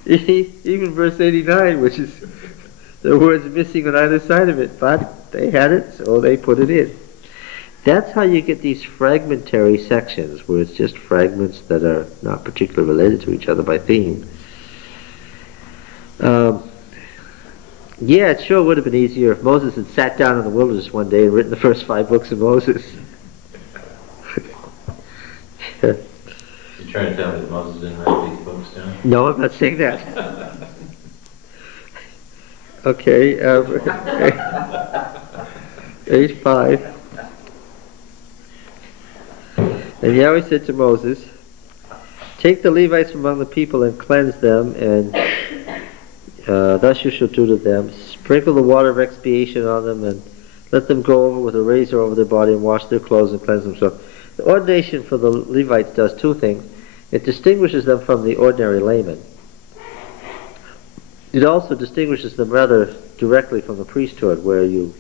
Even verse 89, which is the words missing on either side of it, but they had it, so they put it in. That's how you get these fragmentary sections, where it's just fragments that are not particularly related to each other by theme. Yeah, it sure would have been easier if Moses had sat down in the wilderness one day and written the first 5 books of Moses. You trying to tell me that Moses didn't write these books down? No, I'm not saying that. Okay, page 5. And Yahweh said to Moses, take the Levites from among the people and cleanse them, and thus you shall do to them. Sprinkle the water of expiation on them, and let them go over with a razor over their body and wash their clothes and cleanse themselves. The ordination for the Levites does two things. It distinguishes them from the ordinary layman. It also distinguishes them rather directly from the priesthood, where you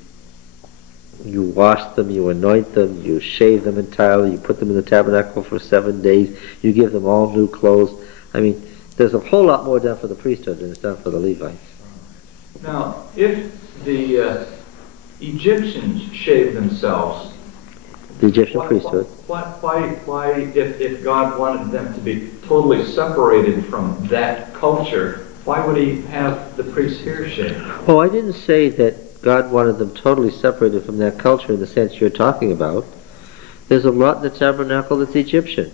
wash them, you anoint them, you shave them entirely, you put them in the tabernacle for 7 days, you give them all new clothes. I mean, there's a whole lot more done for the priesthood than is done for the Levites. Now, if the Egyptians shaved themselves, The Egyptian priesthood. why, if God wanted them to be totally separated from that culture, why would he have the priests here shave? Oh, I didn't say that God wanted them totally separated from that culture in the sense you're talking about. There's a lot in the tabernacle that's Egyptian.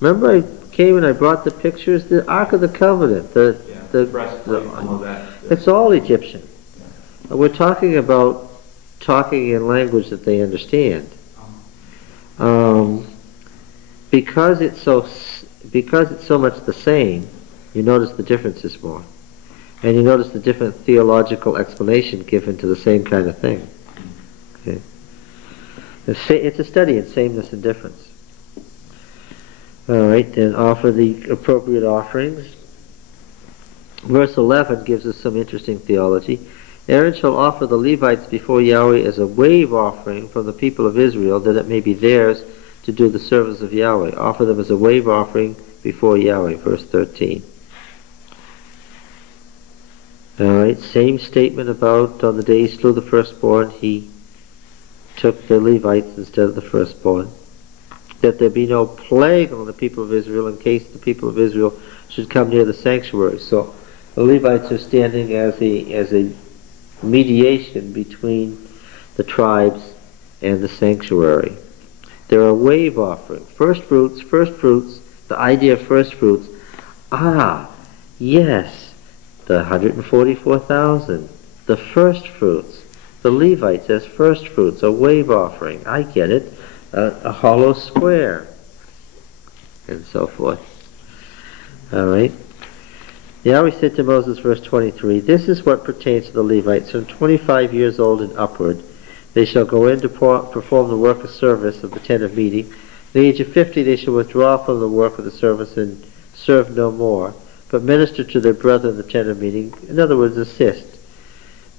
Remember I came and I brought the pictures? The Ark of the Covenant, the breastplate, all of that. it's all Egyptian. We're talking about talking in language that they understand. Because it's so much the same, you notice the differences more. And you notice the different theological explanation given to the same kind of thing. Okay. It's a study in sameness and difference. All right, then offer the appropriate offerings. Verse 11 gives us some interesting theology. Aaron shall offer the Levites before Yahweh as a wave offering from the people of Israel, that it may be theirs to do the service of Yahweh. Offer them as a wave offering before Yahweh, verse 13. Alright, same statement about on the day he slew the firstborn, he took the Levites instead of the firstborn. That there be no plague on the people of Israel in case the people of Israel should come near the sanctuary. So the Levites are standing as a mediation between the tribes and the sanctuary. There are wave offerings. First fruits, the idea of first fruits. Ah, yes. The 144,000, the first fruits, the Levites as first fruits, a wave offering, I get it, a hollow square, and so forth. All right. Yahweh said to Moses, verse 23, this is what pertains to the Levites. From 25 years old and upward, they shall go in to perform the work of service of the tent of meeting. At the age of 50, they shall withdraw from the work of the service and serve no more, but minister to their brethren in the tent of meeting. In other words, assist.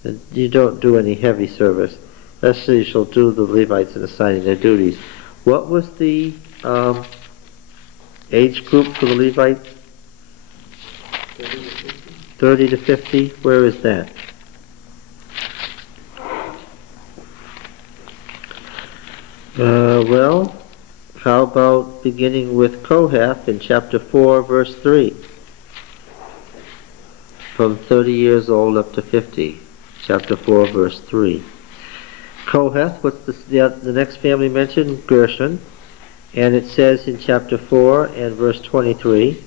And you don't do any heavy service. Thus you shall do the Levites in assigning their duties. What was the age group for the Levites? 30 to 50. Where is that? Well, how about beginning with Kohath in chapter 4, verse 3? From 30 years old up to 50. Chapter 4, verse 3. Kohath, what's the next family mentioned? Gershon. And it says in chapter 4 and verse 23,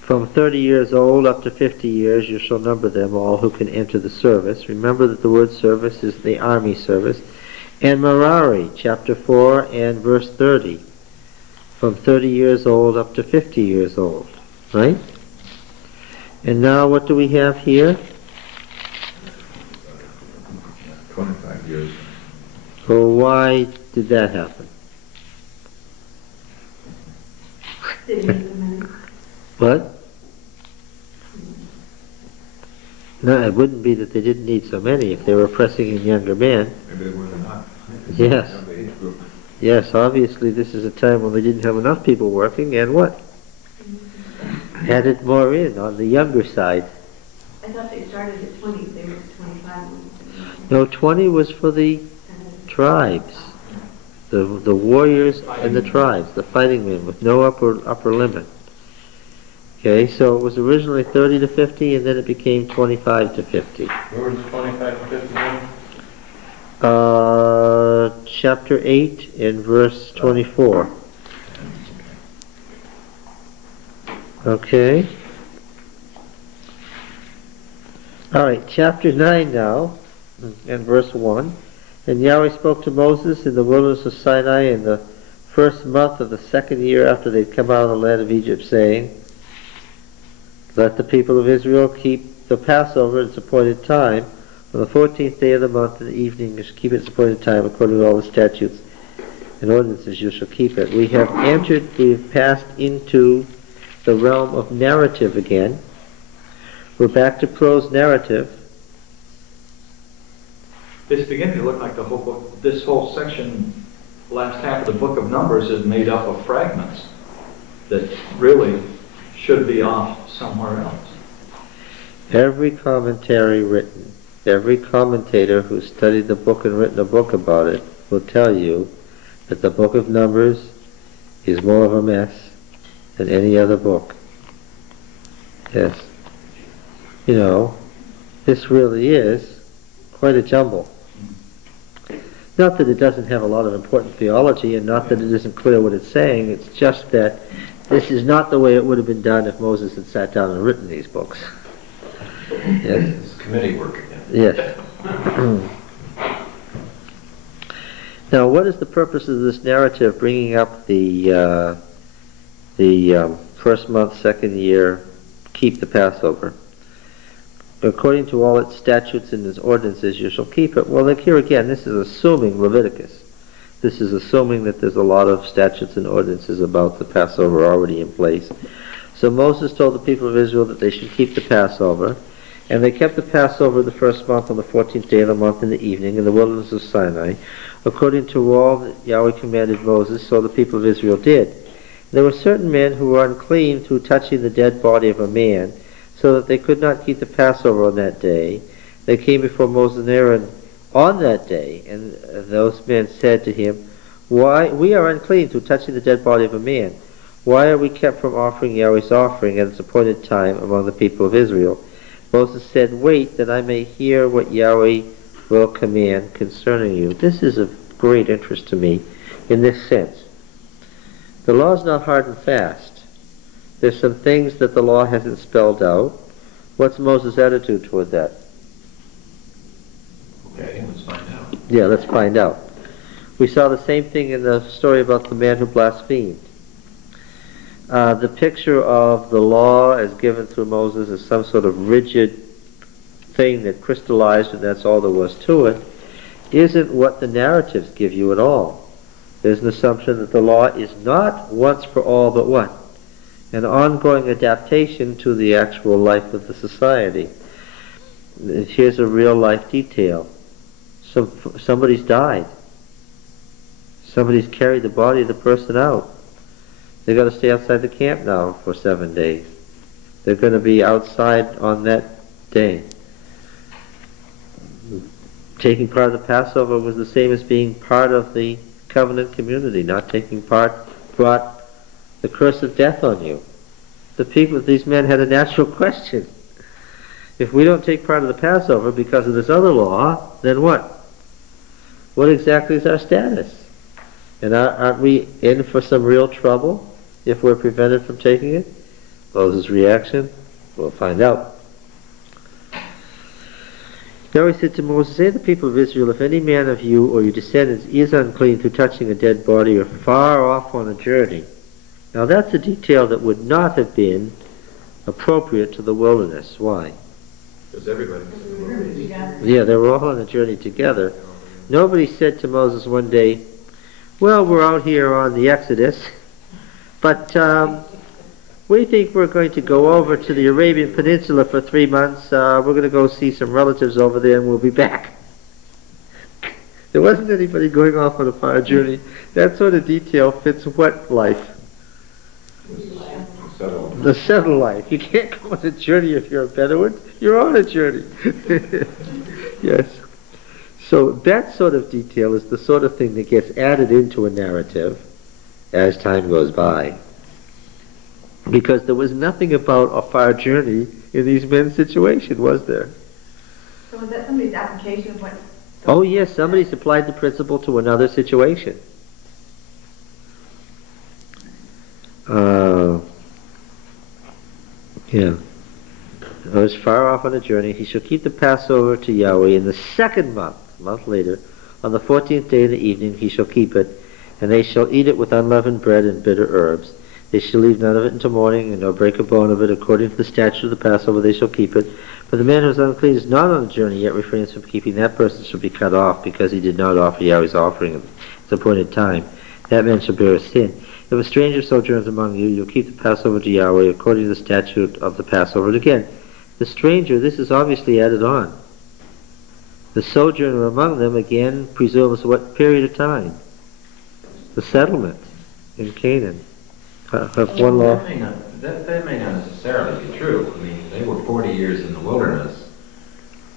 from 30 years old up to 50 years, you shall number them all who can enter the service. Remember that the word service is the army service. And Merari, chapter 4 and verse 30, from 30 years old up to 50 years old. Right? And now what do we have here? 25 years. So why did that happen? What? No, it wouldn't be that they didn't need so many if they were pressing in younger men. Maybe they were not. Yes. Younger age group. Yes, obviously this is a time when they didn't have enough people working, and what? Added more in on the younger side. I thought they started at 20, they were at 25. No, 20 was for the tribes, the warriors and the tribes, the fighting men with no upper limit. Okay, so it was originally 30 to 50, and then it became 25 to 50. Where was 25 to 51? Chapter 8 and verse 24. Okay. All right, chapter 9 now, and verse 1. And Yahweh spoke to Moses in the wilderness of Sinai in the first month of the second year after they'd come out of the land of Egypt, saying, let the people of Israel keep the Passover at its appointed time. On the 14th day of the month in the evening, you shall keep it at its appointed time, according to all the statutes and ordinances, you shall keep it. We have passed into the realm of narrative again. We're back to prose narrative. It's beginning to look like the whole book, this whole section, last half of the book of Numbers is made up of fragments that really should be off somewhere else. Every commentary written, every commentator who studied the book and written a book about it will tell you that the book of Numbers is more of a mess than any other book. Yes. You know, this really is quite a jumble. Not that it doesn't have a lot of important theology, and not that it isn't clear what it's saying, it's just that this is not the way it would have been done if Moses had sat down and written these books. Yes. It's committee work again. Yes. Now, what is the purpose of this narrative bringing up the first month, second year, keep the Passover? According to all its statutes and its ordinances, you shall keep it. Well, like here again, this is assuming Leviticus. This is assuming that there's a lot of statutes and ordinances about the Passover already in place. So Moses told the people of Israel that they should keep the Passover, and they kept the Passover the first month on the 14th day of the month in the evening in the wilderness of Sinai. According to all that Yahweh commanded Moses, so the people of Israel did. There were certain men who were unclean through touching the dead body of a man, so that they could not keep the Passover on that day. They came before Moses and Aaron on that day, and those men said to him, "Why, we are unclean through touching the dead body of a man. Why are we kept from offering Yahweh's offering at its appointed time among the people of Israel?" Moses said, "Wait, that I may hear what Yahweh will command concerning you." This is of great interest to me in this sense. The law is not hard and fast. There's some things that the law hasn't spelled out. What's Moses' attitude toward that? Okay, let's find out. Yeah, let's find out. We saw the same thing in the story about the man who blasphemed. The picture of the law as given through Moses is some sort of rigid thing that crystallized and that's all there was to it, isn't what the narratives give you at all. There's an assumption that the law is not once for all, but what? An ongoing adaptation to the actual life of the society. Here's a real life detail. Somebody's died. Somebody's carried the body of the person out. They've got to stay outside the camp now for 7 days. They're going to be outside on that day. Taking part of the Passover was the same as being part of the covenant community. Not taking part brought the curse of death on you. The people, these men had a natural question. If we don't take part of the Passover because of this other law, then what? What exactly is our status? And aren't we in for some real trouble if we're prevented from taking it? Moses' reaction? We'll find out. Now he said to Moses, "Say to the people of Israel, if any man of you or your descendants is unclean through touching a dead body or far off on a journey." Now that's a detail that would not have been appropriate to the wilderness. Why? Because everybody was in the wilderness. Yeah, they were all on a journey together. Nobody said to Moses one day, "Well, we're out here on the Exodus, but we think we're going to go over to the Arabian Peninsula for 3 months. We're going to go see some relatives over there and we'll be back." There wasn't anybody going off on a far journey. That sort of detail fits what life? The settled life. You can't go on a journey if you're a Bedouin. You're on a journey. Yes. So that sort of detail is the sort of thing that gets added into a narrative as time goes by. Because there was nothing about a far journey in these men's situation, was there? So was that somebody's application of what? Oh yes, somebody applied the principle to another situation. Yeah. I was far off on a journey. He shall keep the Passover to Yahweh in the second month, a month later, on the 14th day in the evening he shall keep it. and they shall eat it with unleavened bread and bitter herbs. They shall leave none of it until morning, and nor break a bone of it. According to the statute of the Passover, they shall keep it. But the man who is unclean is not on a journey, yet refrains from keeping. That person shall be cut off, because he did not offer Yahweh's offering at its appointed time. That man shall bear a sin. If a stranger sojourns among you, you'll keep the Passover to Yahweh according to the statute of the Passover. And again, the stranger, this is obviously added on. The sojourner among them, again, presumes what period of time? The settlement in Canaan. Of one law. That may not necessarily be true. I mean, they were 40 years in the wilderness,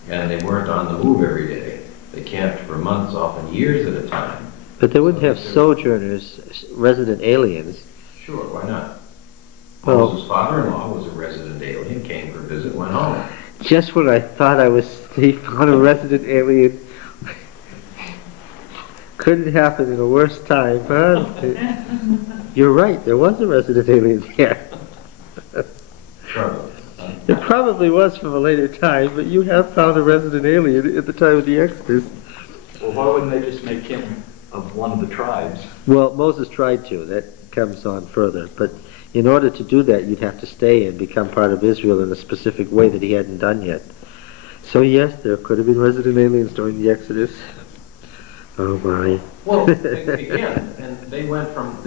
and they weren't on the move every day. They camped for months, often years at a time. But they wouldn't have sojourners, resident aliens. Sure, why not? Well, Moses' father-in-law was a resident alien, came for a visit, went home. Just when I thought he found a resident alien, couldn't happen in a worse time, huh? You're right, there was a resident alien there. Probably. It probably was from a later time, but you have found a resident alien at the time of the Exodus. Well, why wouldn't they just make him of one of the tribes? Well, Moses tried to. That comes on further. But in order to do that, you'd have to stay and become part of Israel in a specific way that he hadn't done yet. So yes, there could have been resident aliens during the Exodus. Oh my. Well, again, and they went from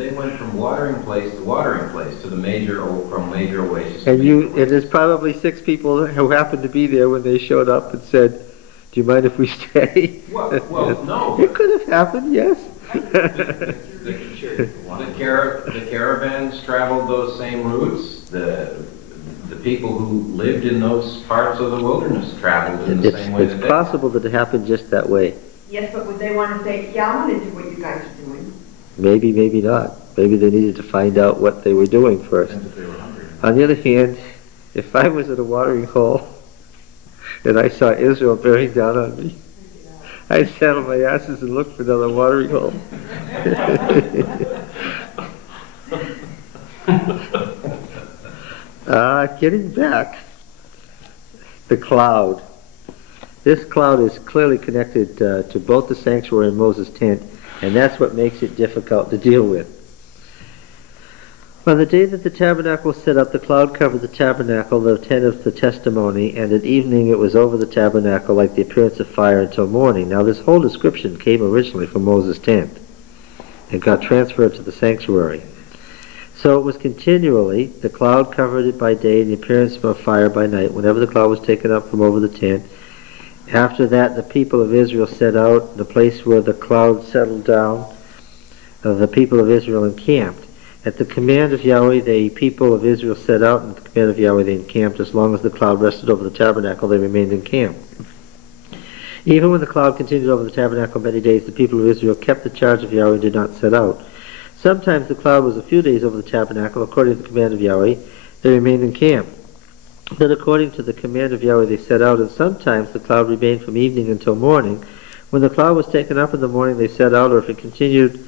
watering place to watering place to the major oasis. And there's probably 6 people who happened to be there when they showed up and said, "Do you mind if we stay?" Well, no. It could have happened, yes. The caravans traveled those same routes. The people who lived in those parts of the wilderness traveled in the same way. It's possible that it happened just that way. Yes, but would they want to say, yeah, I want to do what you guys are doing? Maybe, maybe not. Maybe they needed to find out what they were doing first. On the other hand, if I was at a watering hole and I saw Israel bearing down on me, I'd settle my asses and look for another watering hole. Getting back, the cloud. This cloud is clearly connected to both the sanctuary and Moses' tent, and that's what makes it difficult to deal with. On the day that the tabernacle was set up, the cloud covered the tabernacle, the tent of the testimony, and at evening it was over the tabernacle like the appearance of fire until morning. Now this whole description came originally from Moses' tent and got transferred to the sanctuary. So it was continually, the cloud covered it by day and the appearance of fire by night, whenever the cloud was taken up from over the tent. After that, the people of Israel set out, the place where the cloud settled down, the people of Israel encamped. At the command of Yahweh, the people of Israel set out, and at the command of Yahweh they encamped. As long as the cloud rested over the tabernacle, they remained encamped. Even when the cloud continued over the tabernacle many days, the people of Israel kept the charge of Yahweh and did not set out. Sometimes the cloud was a few days over the tabernacle. According to the command of Yahweh, they remained encamped. Then according to the command of Yahweh they set out, and sometimes the cloud remained from evening until morning. When the cloud was taken up in the morning they set out, or if it continued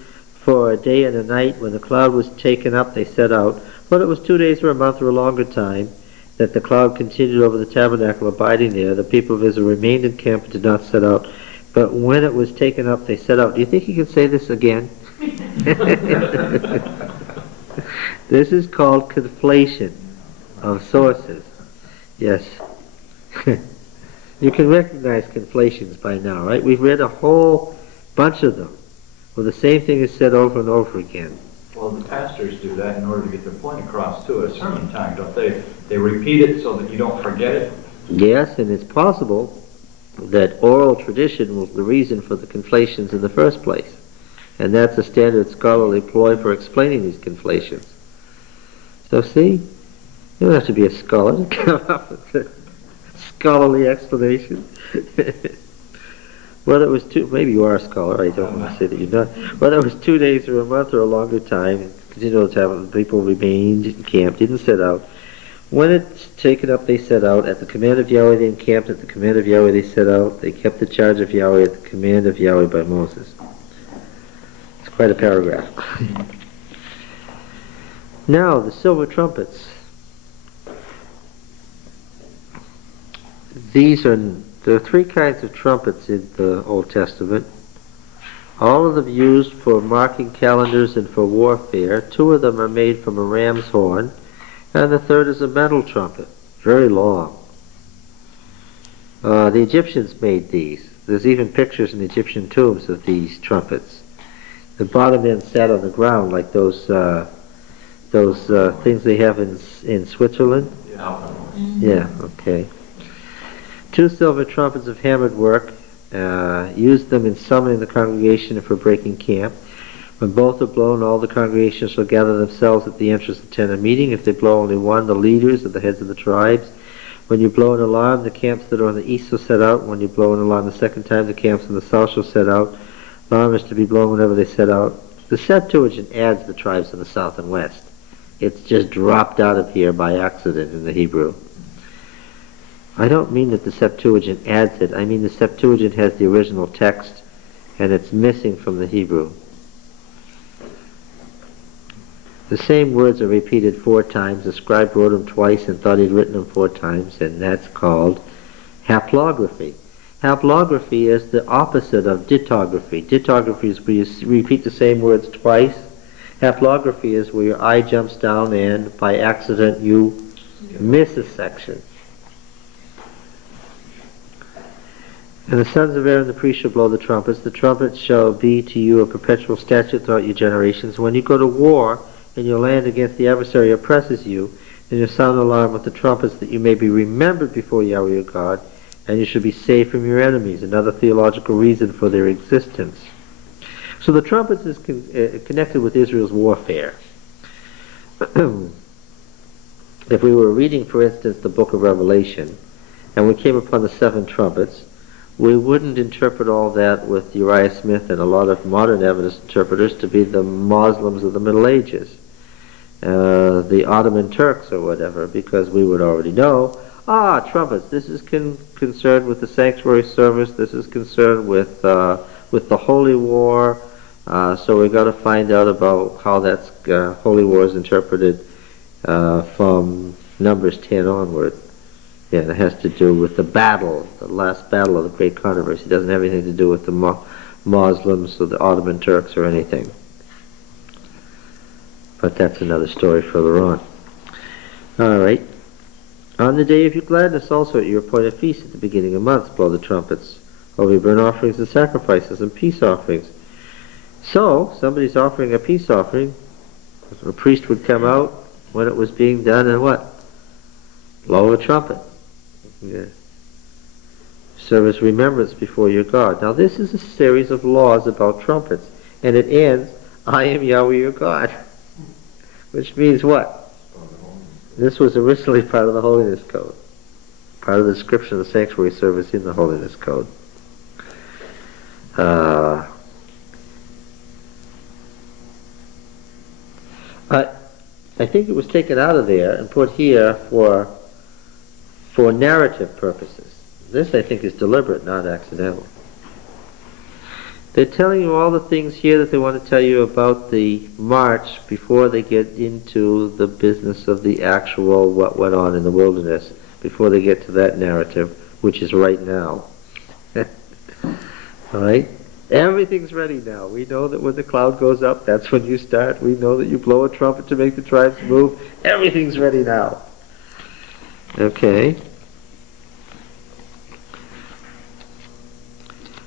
for a day and a night, when the cloud was taken up they set out. Whether it was 2 days or a month or a longer time that the cloud continued over the tabernacle abiding there, the people of Israel remained in camp and did not set out. But when it was taken up they set out. Do you think you can say this again? This is called conflation of sources. Yes. You can recognize conflations by now, right? We've read a whole bunch of them where the same thing is said over and over again. Well, the pastors do that in order to get their point across too at sermon time, don't they? They repeat it so that you don't forget it. Yes, and it's possible that oral tradition was the reason for the conflations in the first place. And that's a standard scholarly ploy for explaining these conflations. So see, you don't have to be a scholar to come up with a scholarly explanation. Whether it was maybe you are a scholar, I don't want to say that you're not. Whether it was 2 days or a month or a longer time, continual time, people remained in camp, didn't set out. When it's taken up, they set out. At the command of Yahweh, they encamped. At the command of Yahweh, they set out. They kept the charge of Yahweh at the command of Yahweh by Moses. It's quite a paragraph. Now, the silver trumpets. There are 3 kinds of trumpets in the Old Testament. all of them used for marking calendars and for warfare. 2 of them are made from a ram's horn, and the third is a metal trumpet, very long. The Egyptians made these. There's even pictures in Egyptian tombs of these trumpets. The bottom end sat on the ground like those things they have in Switzerland. Yeah, okay. 2 silver trumpets of hammered work, used them in summoning the congregation and for breaking camp. When both are blown, all the congregation shall gather themselves at the entrance of the tent of meeting. If they blow only one, the leaders or the heads of the tribes. When you blow an alarm, the camps that are on the east shall set out. When you blow an alarm the second time, the camps on the south shall set out. Alarm is to be blown whenever they set out. The Septuagint adds the tribes in the south and west. It's just dropped out of here by accident in the Hebrew. I don't mean that the Septuagint adds it. I mean the Septuagint has the original text and it's missing from the Hebrew. The same words are repeated 4 times. The scribe wrote them twice and thought he'd written them 4 times, and that's called haplography. Haplography is the opposite of dittography. Dittography is where you repeat the same words twice. Haplography is where your eye jumps down and by accident you miss a section. And the sons of Aaron the priest shall blow the trumpets. The trumpets shall be to you a perpetual statute throughout your generations. When you go to war and your land against the adversary oppresses you, then you sound an alarm with the trumpets that you may be remembered before Yahweh your God, and you shall be saved from your enemies. Another theological reason for their existence. So the trumpets is connected with Israel's warfare. If we were reading, for instance, the book of Revelation, and we came upon the 7 trumpets, we wouldn't interpret all that with Uriah Smith and a lot of modern evidence interpreters to be the Muslims of the Middle Ages, the Ottoman Turks or whatever, because we would already know, trumpets, this is concerned with the sanctuary service, this is concerned with the Holy War, so we've got to find out about how that's Holy War is interpreted from Numbers 10 onward. Yeah, it has to do with the battle, the last battle of the Great Controversy. It doesn't have anything to do with the Muslims or the Ottoman Turks or anything. But that's another story further on. All right. On the day of your gladness also at your appointed feast at the beginning of months, blow the trumpets over your burnt offerings and sacrifices and peace offerings. So, somebody's offering a peace offering. A priest would come out when it was being done and what? Blow a trumpet. Yeah. Serve as remembrance before your God. Now this is a series of laws about trumpets, and it ends, I am Yahweh your God. Which means what? This was originally part of the Holiness Code. Part of the description of the sanctuary service in the Holiness Code. I think it was taken out of there and put here for narrative purposes. This, I think, is deliberate, not accidental. They're telling you all the things here that they want to tell you about the march before they get into the business of the actual what went on in the wilderness, before they get to that narrative, which is right now. All right? Everything's ready now. We know that when the cloud goes up, that's when you start. We know that you blow a trumpet to make the tribes move. Everything's ready now. Okay.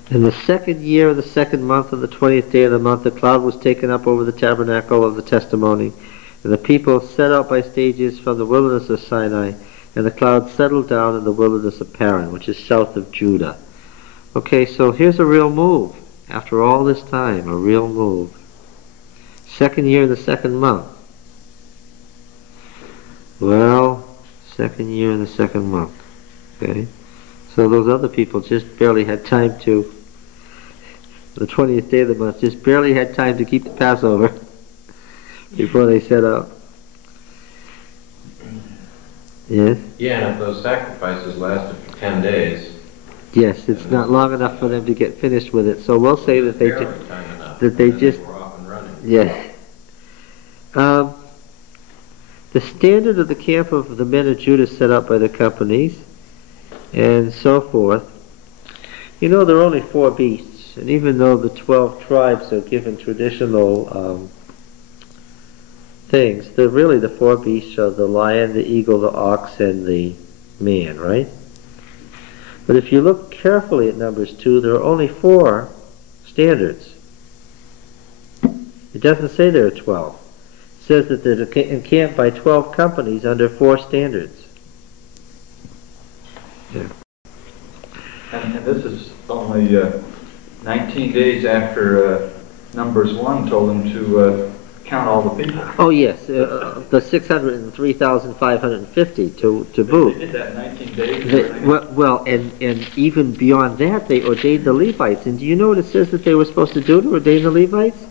In the 2nd year of the 2nd month, on the 20th day of the month, the cloud was taken up over the tabernacle of the testimony, and the people set out by stages from the wilderness of Sinai, and the cloud settled down in the wilderness of Paran, which is south of Judah. Okay, so here's a real move. After all this time, a real move. 2nd year of the 2nd month. Well, 2nd year of the 2nd month. Okay? So those other people just barely had time to, the 20th day of the month, just barely had time to keep the Passover before they set out. Yes? Yeah, and if those sacrifices lasted for 10 days... Yes, it's not long enough for them to get finished with it. So we'll say that they just were off and running. Yes. The standard of the camp of the men of Judah set up by the companies, and so forth. You know, there are only 4 beasts. And even though the 12 tribes are given traditional things, they're really the 4 beasts are the lion, the eagle, the ox, and the man, right? But if you look carefully at Numbers 2, there are only 4 standards. It doesn't say there are 12. It says that they're encamped by 12 companies under 4 standards. Yeah. And this is only 19 days after Numbers 1 told them to count all the people. Oh yes, the 603,550 to boot. They did that in 19 days. And even beyond that, they ordained the Levites. And do you know what it says that they were supposed to do to ordain the Levites?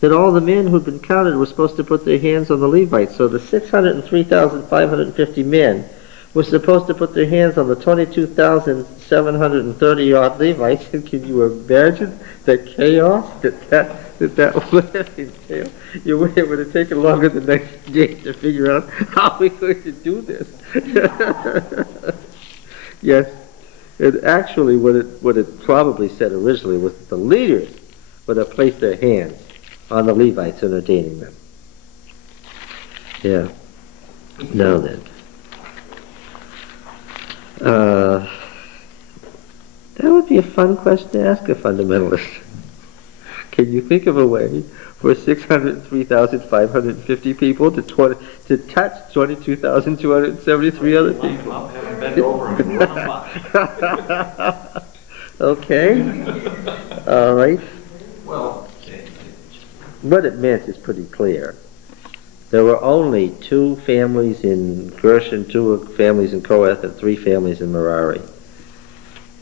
That all the men who'd been counted were supposed to put their hands on the Levites. So the 603,550 men were supposed to put their hands on the 22,730 odd Levites. And can you imagine the chaos that would have entailed? It would have taken longer than 19 days to figure out how we're going to do this. Yes, and actually what it probably said originally was that the leaders would have placed their hands on the Levites and ordaining them. Yeah. Now then. That would be a fun question to ask a fundamentalist. Can you think of a way for 603,550 people to touch 22,273 other people? Bend over and run them up. Okay. All right. Well, What it meant is pretty clear. There were only 2 families in Gershon, 2 families in Kohath, and 3 families in Merari.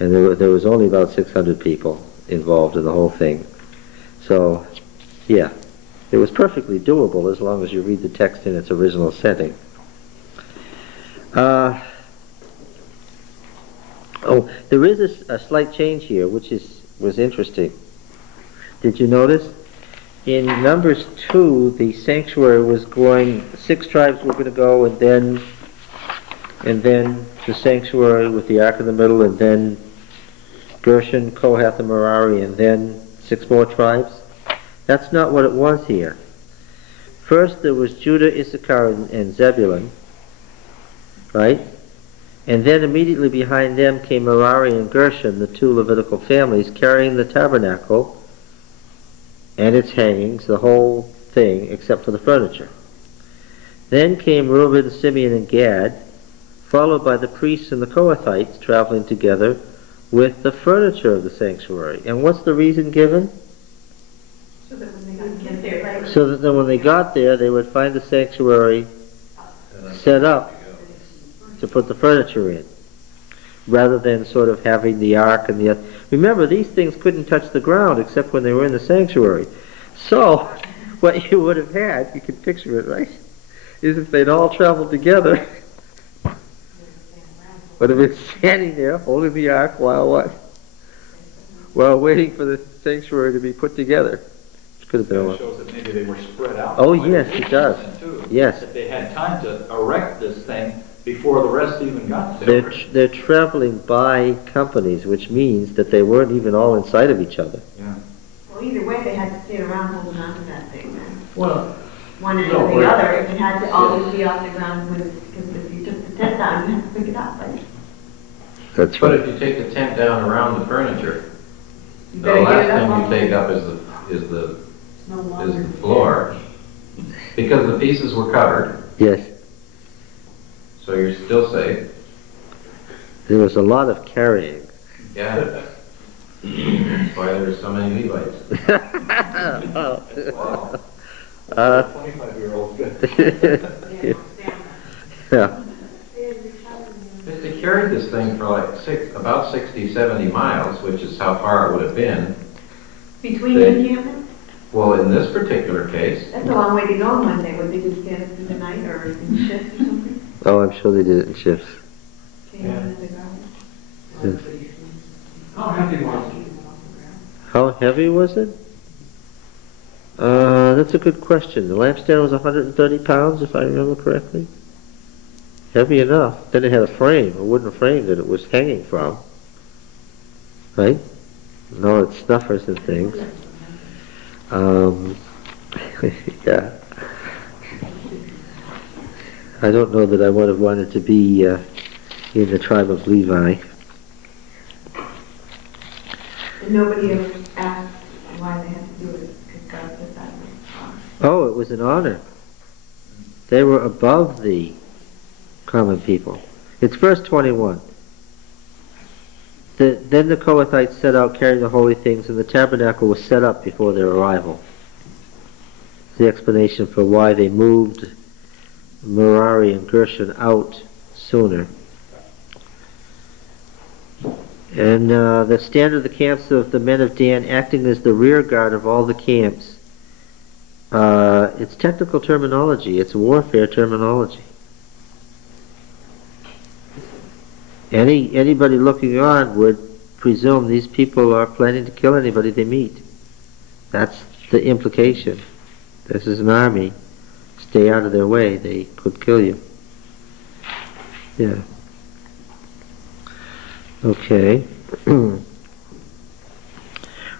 And there was only about 600 people involved in the whole thing. So, yeah, it was perfectly doable as long as you read the text in its original setting. Oh, there is a slight change here, which was interesting. Did you notice? In Numbers 2, the sanctuary was going, 6 tribes were going to go, and then the sanctuary with the ark in the middle, and then Gershon, Kohath, and Merari, and then 6 more tribes. That's not what it was here. First there was Judah, Issachar, and Zebulun, right? And then immediately behind them came Merari and Gershon, the 2 Levitical families, carrying the tabernacle and its hangings, the whole thing, except for the furniture. Then came Reuben, Simeon, and Gad, followed by the priests and the Kohathites traveling together with the furniture of the sanctuary. And what's the reason given? So that when they get there, right? So that then when they got there, they would find the sanctuary set up to put the furniture in, rather than sort of having the ark and the other. Remember, these things couldn't touch the ground except when they were in the sanctuary. So, what you would have had, you can picture it, right, is if they'd all traveled together, would have been standing there holding the ark while what? While waiting for the sanctuary to be put together. Which could have been It shows that maybe they were spread out. Oh, yes, it does. Yes. That they had time to erect this thing before the rest even got there. They're traveling by companies, which means that they weren't even all in sight of each other. Yeah. Well, either way, they had to stay around holding on to that thing then. well, One end No, or the we're- other, if it had to always be off the ground, because if you took the tent down, you have to pick it up, right? That's but right. if you take the tent down around the furniture, You the better get last it up thing on you take up is the no longer. floor, because the pieces were covered, Yes. so you're still safe. There was a lot of carrying. Yeah. That's why there's so many Levites. Uh, 25-year-old. yeah. They carried this thing for like about 60, 70 miles, which is how far it would have been. Between the encampments? Well, in this particular case, That's a long way to go one day. Would they just get it through the night or in shifts or something? Oh, I'm sure they did it in shifts. Came in at the ground? Yes. How heavy was it? How heavy was it? That's a good question. The lampstand was 130 pounds, if I remember correctly. Heavy enough. Then it had a frame, a wooden frame that it was hanging from. Right? No, it's snuffers and things. Yeah. I don't know that I would have wanted to be in the tribe of Levi. And nobody ever asked why they had to do it, because God said that was Oh, it was an honor. They were above the common people. It's verse 21. Then the Kohathites set out carrying the holy things, and the tabernacle was set up before their arrival. The explanation for why they moved Merari and Gershon out sooner. And the stand of the camps of the men of Dan, acting as the rear guard of all the camps. It's technical terminology. It's warfare terminology. Anybody looking on would presume these people are planning to kill anybody they meet. That's the implication. This is an army. Stay out of their way. They could kill you. Yeah. Okay.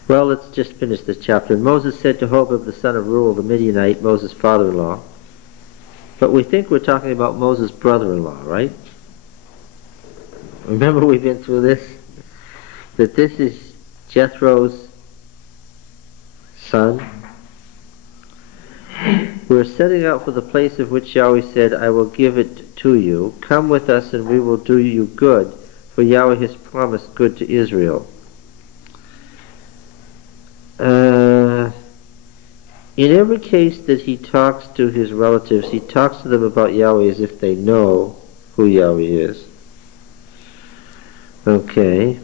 Well, let's just finish this chapter. And Moses said to Hobab, the son of Reuel, the Midianite, Moses' father-in-law. But we think we're talking about Moses' brother-in-law, right? Remember we've been through this? That this is Jethro's son. We're setting out for the place of which Yahweh said, I will give it to you. Come with us and we will do you good, for Yahweh has promised good to Israel. In every case that he talks to his relatives, he talks to them about Yahweh as if they know who Yahweh is. Okay.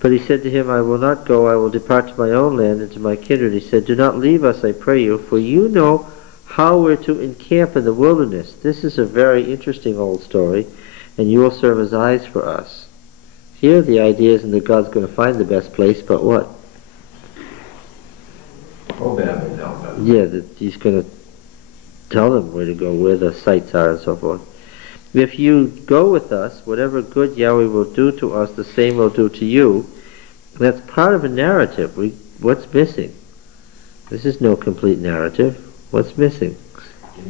But he said to him, I will not go, I will depart to my own land and to my kindred. He said, do not leave us, I pray you, for you know how we're to encamp in the wilderness. This is a very interesting old story, and you will serve as eyes for us. Here the idea isn't that God's going to find the best place, but what? Hobab will tell them. Yeah, that he's going to tell them where to go, where the sites are and so forth. If you go with us, whatever good Yahweh will do to us, the same will do to you. That's part of a narrative. What's missing? This is no complete narrative. What's missing?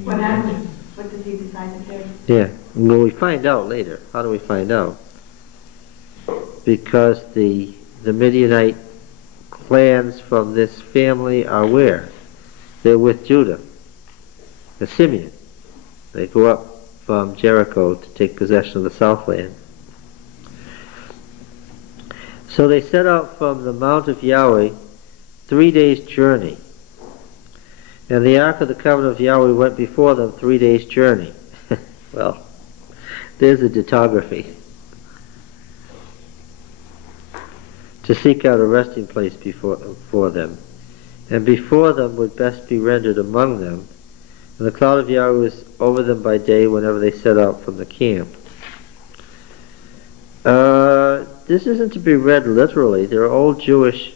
What happens? What does he decide to do? Yeah, well, we find out later. How do we find out? Because the Midianite clans from this family are where? They're with Judah, the Simeon. They go up from Jericho to take possession of the Southland. So they set out from the Mount of Yahweh 3 days' journey. And the Ark of the Covenant of Yahweh went before them 3 days' journey. Well, there's a topography. To seek out a resting place for them. And before them would best be rendered among them. And the cloud of Yahweh was over them by day whenever they set out from the camp. This isn't to be read literally. There are old Jewish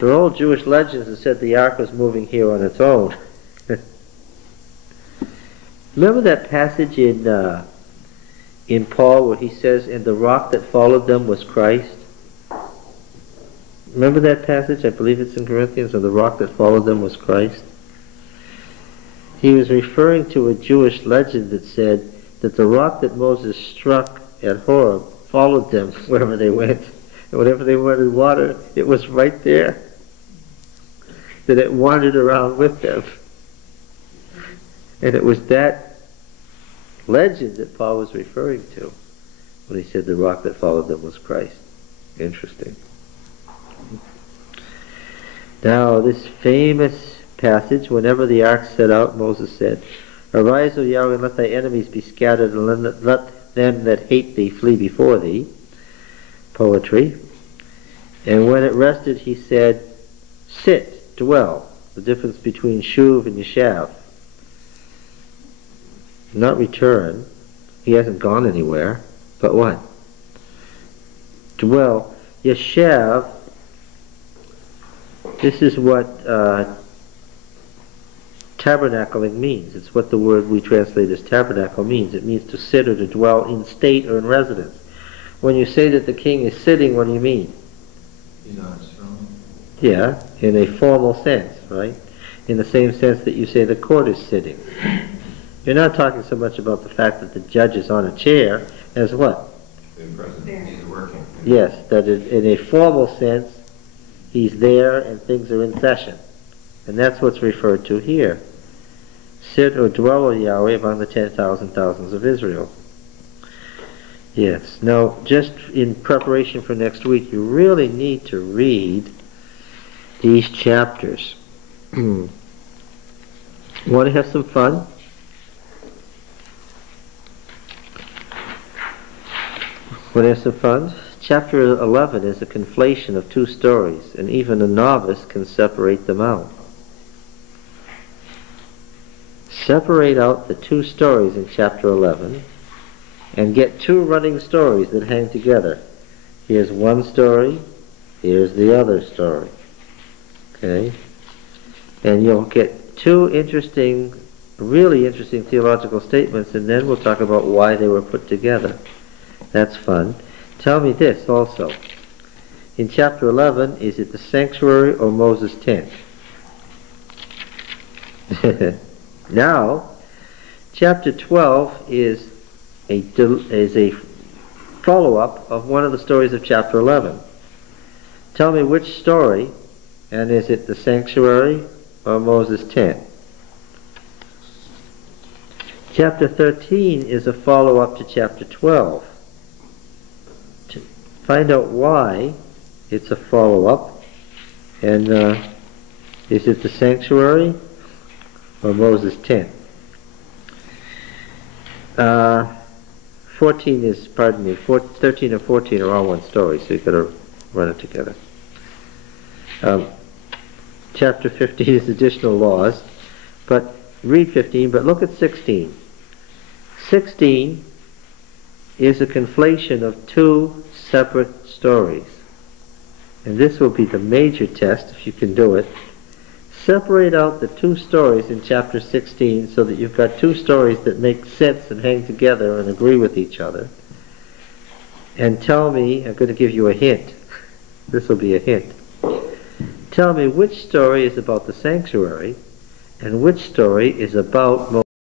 legends that said the ark was moving here on its own. Remember that passage in Paul where he says, and the rock that followed them was Christ? Remember that passage? I believe it's in Corinthians, and the rock that followed them was Christ. He was referring to a Jewish legend that said that the rock that Moses struck at Horeb followed them wherever they went. And whenever they wanted water, it was right there. That it wandered around with them. And it was that legend that Paul was referring to when he said the rock that followed them was Christ. Interesting. Now, this famous passage, whenever the ark set out, Moses said, Arise, O Yahweh, and let thy enemies be scattered, and let them that hate thee flee before thee. Poetry. And when it rested, he said, Sit, dwell. The difference between shuv and yeshav. Not return. He hasn't gone anywhere. But what? Dwell. Yeshav. This is what tabernacling means. It's what the word we translate as tabernacle means. It means to sit or to dwell in state or in residence. When you say that the king is sitting, what do you mean? He's on his throne. Yeah, in a formal sense, right? In the same sense that you say the court is sitting. You're not talking so much about the fact that the judge is on a chair as what? The president, he's working. Yes, that in a formal sense, he's there and things are in session. And that's what's referred to here. Sit or dwell, O Yahweh, among the 10,000 thousands of Israel. Yes. Now, just in preparation for next week, you really need to read these chapters. Want to have some fun? Want to have some fun? Chapter 11 is a conflation of two stories, and even a novice can separate them out. Separate out the two stories in chapter 11 and get two running stories that hang together. Here's one story, here's the other story. Okay? And you'll get two interesting, really interesting theological statements, and then we'll talk about why they were put together. That's fun. Tell me this also. In chapter 11, is it the sanctuary or Moses' tent? Now, chapter 12 is a follow-up of one of the stories of chapter 11. Tell me which story, and is it the sanctuary or Moses' tent? Chapter 13 is a follow-up to chapter 12. To find out why it's a follow-up, and is it the sanctuary or Moses' tent? 13 and 14 are all one story, so you've got to run it together. Chapter 15 is additional laws, but read 15, but look at 16. 16 is a conflation of two separate stories. And this will be the major test, if you can do it. Separate out the two stories in chapter 16 so that you've got two stories that make sense and hang together and agree with each other. And tell me, I'm going to give you a hint. This will be a hint. Tell me which story is about the sanctuary and which story is about